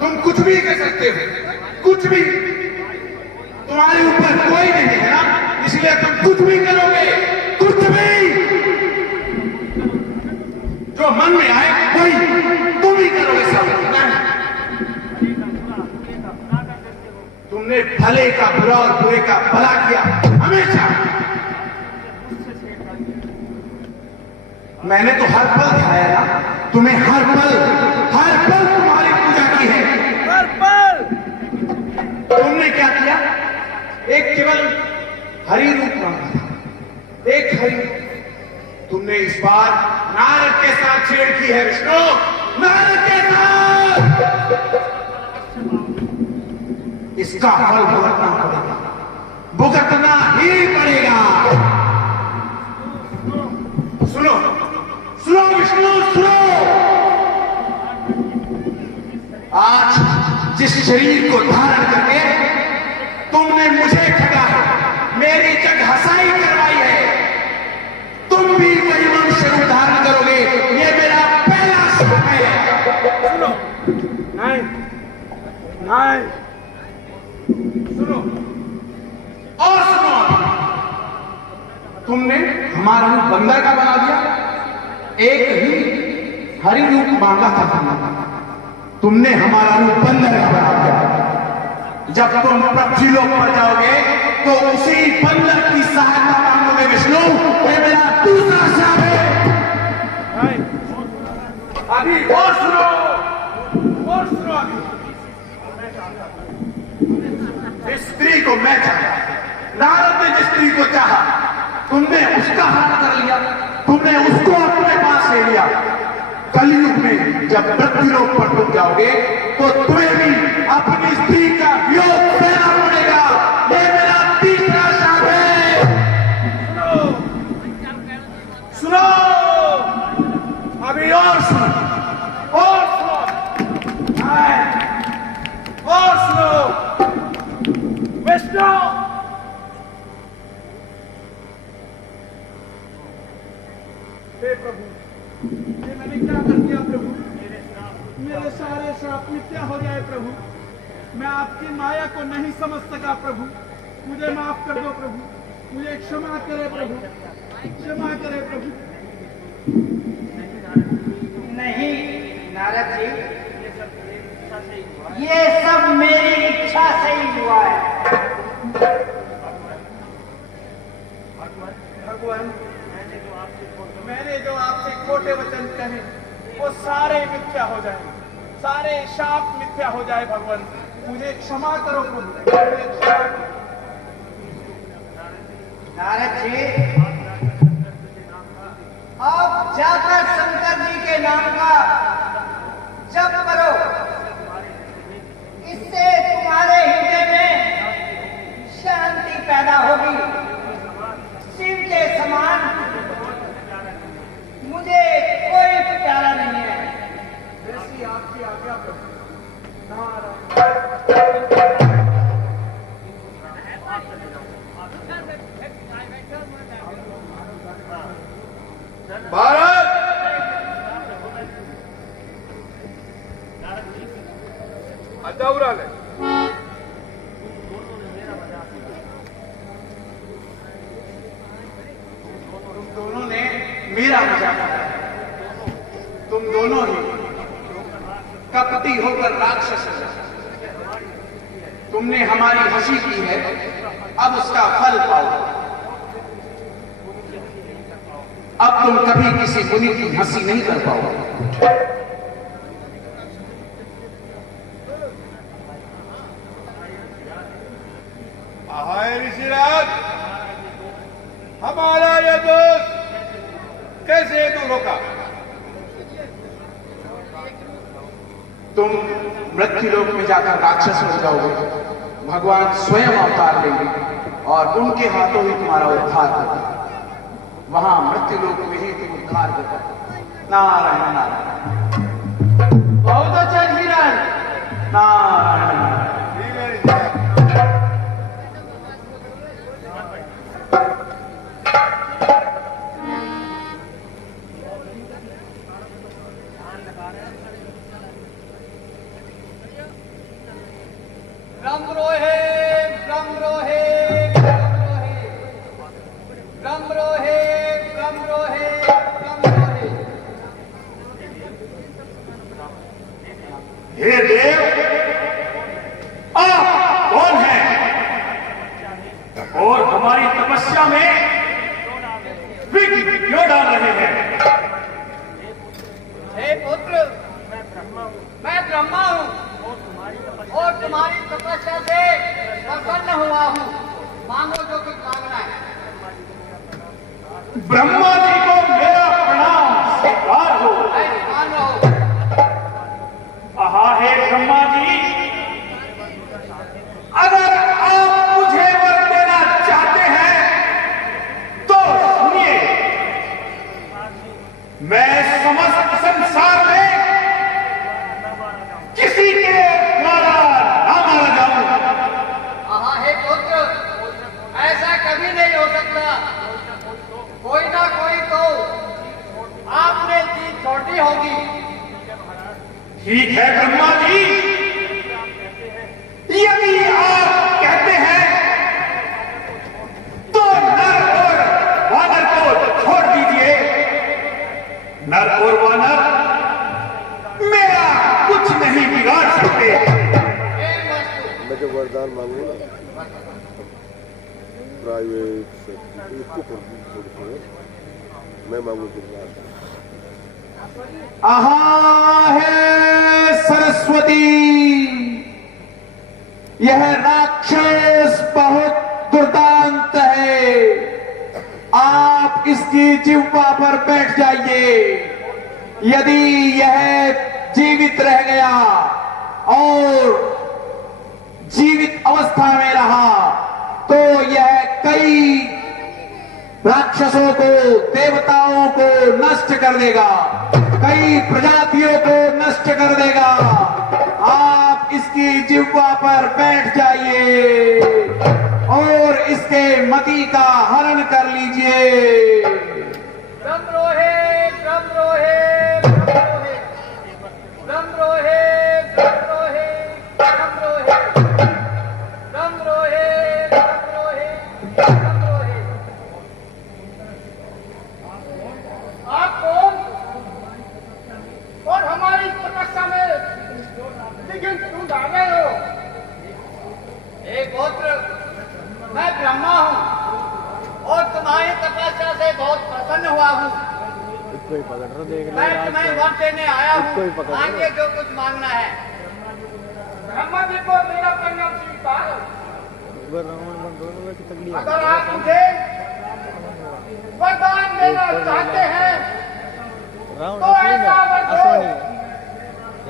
तुम कुछ भी कर सकते हो, कुछ भी। तुम्हारे ऊपर कोई नहीं है ना, इसलिए तुम कुछ भी करोगे, कुछ भी जो मन में आए वही तुम ही करोगे। सब तुमने भले का बुरा और बुरे का भला किया हमेशा। मैंने तो हर पल दिखाया ना तुम्हें, हर पल तुम्हारी पूजा की है, हर पल। तुमने क्या किया? एक केवल हरि रूप मांगा था, एक हरि। तुमने इस बार नारद के साथ छेड़ की है विष्णु, नारद के साथ। इसका फल भुगतना ही पड़ेगा। सुनो विष्णु, सुनो। आज जिस शरीर को धारण करके तुमने मुझे ठगा, मेरी जग हंसाई करवाई है, तुम भी वही मनुष्य रूप धारण करोगे। ये मेरा पहला शर्त है। सुनो, नहीं, सुनो और सुनो। तुमने हमारा रूप बंदर का बना दिया, एक ही हरि रूप मांगा था तुमने हमारा रूप बंदर का बना दिया। जब तुम पृथ्वीलोक पर जाओगे तो उसी बंदर की सहायता मांगोगे विष्णु। ये मेरा दूसरा शाप है। अभी और सुनो अभी। जिस स्त्री को मैं चाहा, नारद ने जिस स्त्री को चाहा, तुमने उसका हाथ कर लिया, तुमने उसको अपने पास ले लिया। कलयुग में जब पृथ्वीलोक पर तुम जाओगे तो तुम्हें भी अपनी स्त्री का वियोग देना पड़ेगा। ये मेरा तीसरा शाप है। सुनो अभी और सुनो विष्णु। हे प्रभु, ये मैंने क्या कर दिया प्रभु? मेरे सारे श्राप मिथ्या हो जाए प्रभु। मैं आपकी माया को नहीं समझ सका प्रभु, मुझे माफ कर दो प्रभु, मुझे क्षमा करे प्रभु, क्षमा करे प्रभु। नहीं नारद जी, ये सब मेरी इच्छा से ही हुआ है। भगवान, मैंने जो आपसे खोटे वचन कहे वो सारे मिथ्या हो जाए, सारे शाप मिथ्या हो जाए। भगवान मुझे क्षमा करो प्रभु। नारद जी, अब जाकर शंकर जी के नाम का जप करो, इससे तुम्हारे हृदय में शांति पैदा होगी। शिव के समान मुझे कोई प्यारा नहीं है। जैसी आपकी आज्ञा प्रभु। भारत अदाउरा ले तुम दोनों ने मेरा मजाक उड़ाया। तुम दोनों ही कपटी होकर राक्षस हो। तुमने हमारी हंसी की है, अब उसका फल पाओ। अब तुम कभी किसी मुनि की हंसी नहीं कर पाओगे। हाय ऋषि से दोनों का। तुम मृत्युलोक में जाकर राक्षस हो जाओगे, भगवान स्वयं अवतार लेंगे और उनके हाथों ही तुम्हारा उद्धार होगा। वहां मृत्युलोक में ही तुम उद्धार होगा। नारायण नारायण। बहुत अच्छा हिरण। नारायण नारायण। ब्रह्मरोहे ब्रह्मरोहे ब्रह्मरोहे ब्रह्मरोहे ब्रह्मरोहे ब्रह्मरोहे। हे देव, आप कौन हैं और हमारी तपस्या में विघ्न क्यों डाल रहे हैं? हे पुत्र, मैं ब्रह्मा हूँ और तुम्हारी तपस्या से प्रसन्न हुआ हूँ। मांगो जो कुछ मांगना है। ब्रह्मा जी को मेरा प्रणाम स्वीकार हो। मान रहो। आहा, हे ब्रह्मा जी, अगर आप मुझे वर देना चाहते हैं तो सुनिए। मैं समस्त संसार में किसी के द्वारा ना मारा जाऊं। आहा, हे पुत्र, ऐसा कभी नहीं हो सकता। कोई ना कोई तो आपने चीज छोड़ी होगी। ठीक है ब्रह्मा जी, यदि आप कहते हैं तो नर और वानर को छोड़ दीजिए। नर और वानर मेरा कुछ नहीं बिगाड़ सकते। मैं जो वरदान मांगू ना प्राइवेट से इसको थोड़ी मैं मांगू कितना। आहा है सरस्वती, यह राक्षस बहुत दुर्दांत है। आप इसकी जिह्वा पर बैठ जाइए। यदि यह जीवित रह गया और जीवित अवस्था में रहा तो यह कई राक्षसों को, देवताओं को नष्ट कर देगा, कई प्रजातियों को नष्ट कर देगा। आप इसकी जिह्वा पर बैठ जाइए और इसके मति का हरण कर लीजिए। ब्रह्मरोहे ब्रह्मरोहे ब्रह्मरोहे ब्रह्मरोहे ब्रह्मरोहे ब्रह्मरोहे ब्रह्मरोहे ब्रह्मरोहे ब्रह्मरोहे। आप कौन और हमारी तपस्या में विघ्न क्यों डाल रहे हो? हे पुत्र, मैं ब्रह्मा हूँ और तुम्हारी तपस्या से बहुत प्रसन्न हुआ हूँ। इसको ही पकड़ रहा, देख मैं तुम्हें वर देने आया इसको ही हूँ। पकड़ लो। आगे जो कुछ मांगना है। ब्रह्मा जी को मेरा प्रणाम स्वीकार हो। अगर आप मुझे वरदान देना चाहते हैं रावण तो ऐसा वर दो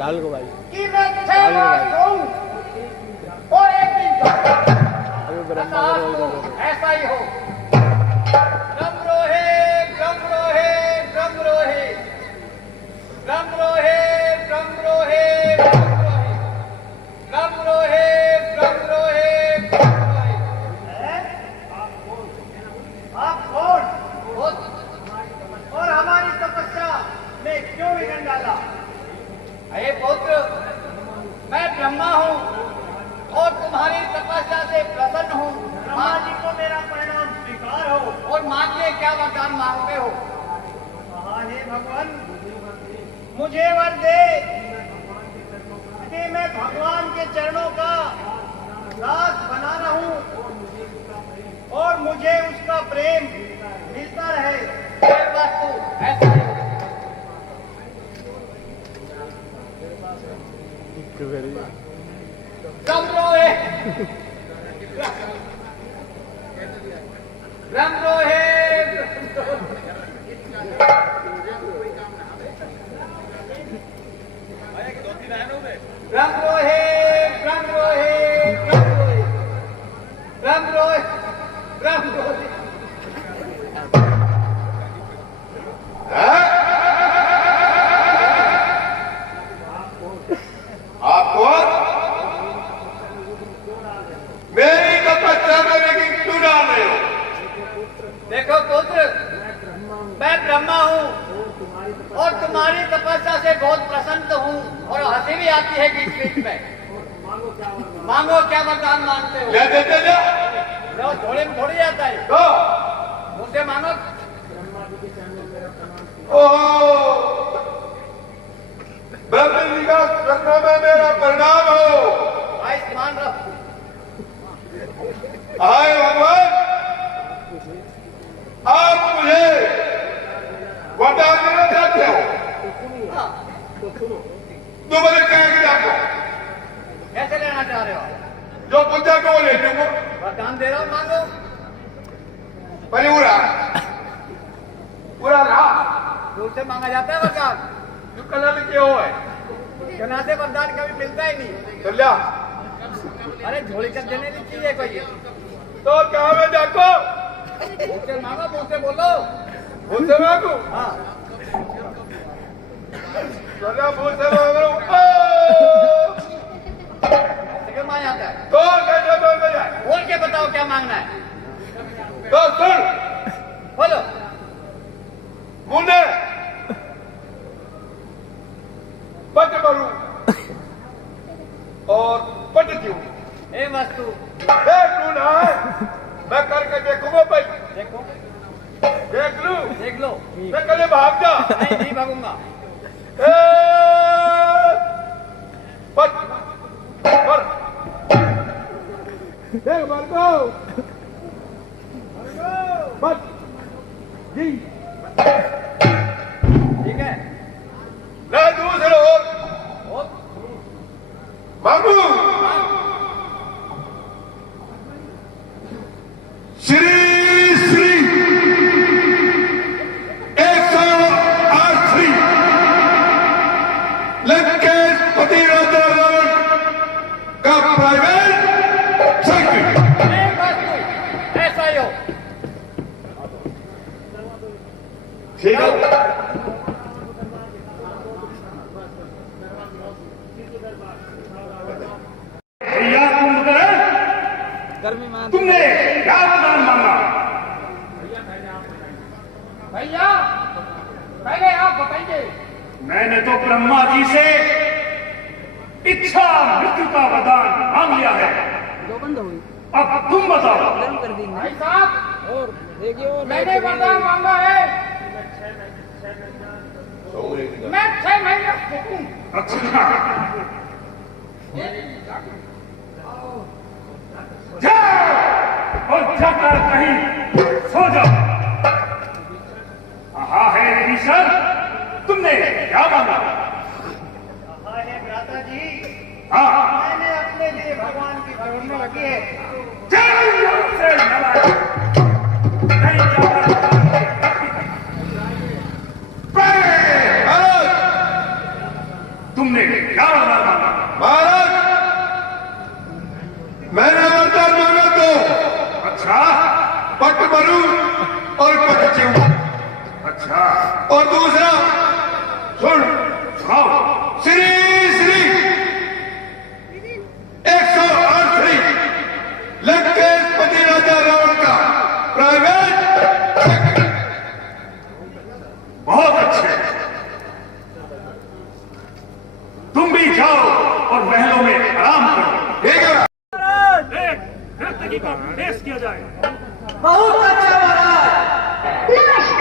लाल को भाई कि मैं 6 मास सोऊं और एक दिन जागूं। अभी ब्रह्मा का रोल कर रहे थे। ऐसा ही हो। ब्रह्मरोहे ब्रह्मरोहे ब्रह्मरोहे ब्रह्मरोहे ब्रह्मरोहे ब्रह्मरोहे ब्रह्मरोहे ब्रह्मरोहे। आप कौन और हमारी तपस्या में क्यों विघ्न डाला? हे पुत्र, मैं ब्रह्मा हूँ और तुम्हारी तपस्या से प्रसन्न हूँ। ब्रह्मा जी को मेरा प्रणाम स्वीकार हो। और मांगिए, क्या वरदान मांगते हो? हे भगवान, मुझे वर दे कि मैं भगवान के चरणों का दास बना रहूं और मुझे उसका प्रेम मिलता रहे। हे वस्तु, ऐसा ही हो। ब्रह्मरोहे ब्रह्मरोहे राम रोहे राम रोहे राम रोहे राम रोहे आपको मेरी तपस्या में लेकिन क्यों डाल रहे हो? देखो पुत्र, मैं ब्रह्मा हूँ और तुम्हारी तपस्या से बहुत प्रसन्न हूँ और हंसी भी आती है बीच बीच में। मांगो क्या वरदान मांगते हो? ले देते लो, थोड़े में थोड़ी आता है, तो मुझसे मांगो। ओहो, ब्रह्म जी का करना में मेरा परिणाम हो। भाई मान रहो। हाय भगवान, आप मुझे वरदान देना चाहते हो? तो मुझे क्या चाहते हो? कैसे लेना चाह रहे हो? जो पूछा को ले लूंगा। वरदान दे रहा हूँ, मांगो। पहले पूरा पूरा रहा दूर से मांगा जाता है वरदान, जो कला लिखे हो है कहना से वरदान कभी मिलता ही नहीं। चल जा। अरे झोली कर देने की चीज है कोई। तो क्या मैं जाको मुँह से मांगो, मुँह से बोलो। मुझसे मांगू? हाँ, चला मुझसे मांग रहा हूँ। ऐसे क्यों मांग जाता है? तो कैसे मांगा जाए? बोल के बताओ क्या मांगना है। तो सुन, बोलो। मुन्ने पट मरू और पट क्यों? ए वस्तु तू ना मैं करके देखूंगा भाई। देखो, देख लू, देख लो। मैं कल भाग जा। नहीं, नहीं भागूंगा। ए, पट पर देख मार को पट जी। ठीक है, ना दूसरे और मांगू। श्री श्री 108 श्री लंकेश पति राजा रावण का प्राइवेट सेक्रेटरी। ए वस्तु ऐसा ही हो। ठीक है, भैया कुंभकर्ण, तुमने क्या वरदान मांगा? भैया पहले आप बताइए। मैंने तो ब्रह्मा जी से इच्छा मृत्यु का वरदान मांग लिया है। अब तुम बताओ। भाई साहब, मैंने वरदान मांगा है मैं 6 महीने भूखूं। अच्छा, जाओ और जाकर कहीं सो जाओ। हाँ है ऋषभ, तुमने क्या मांगा? हाँ है भ्राता जी, हाँ, मैंने अपने लिए भगवान की भक्ति मांगी है। जय से नारायण। नहीं जाकर तुमने क्या वरदान मांगा? महाराज मैंने वरदान मांगा तो अच्छा, पट मरू और पट जीऊं। अच्छा, और दूसरा सुन, सुनाओ। श्री श्री 108 श्री लंकेश पति राजा रावण का प्राइवेट सेक्रेटरी। बहुत अच्छे, तुम भी जाओ और महलों में आराम करो। ठीक है। एक नर्तकी का पेश किया जाए। नमस्कार।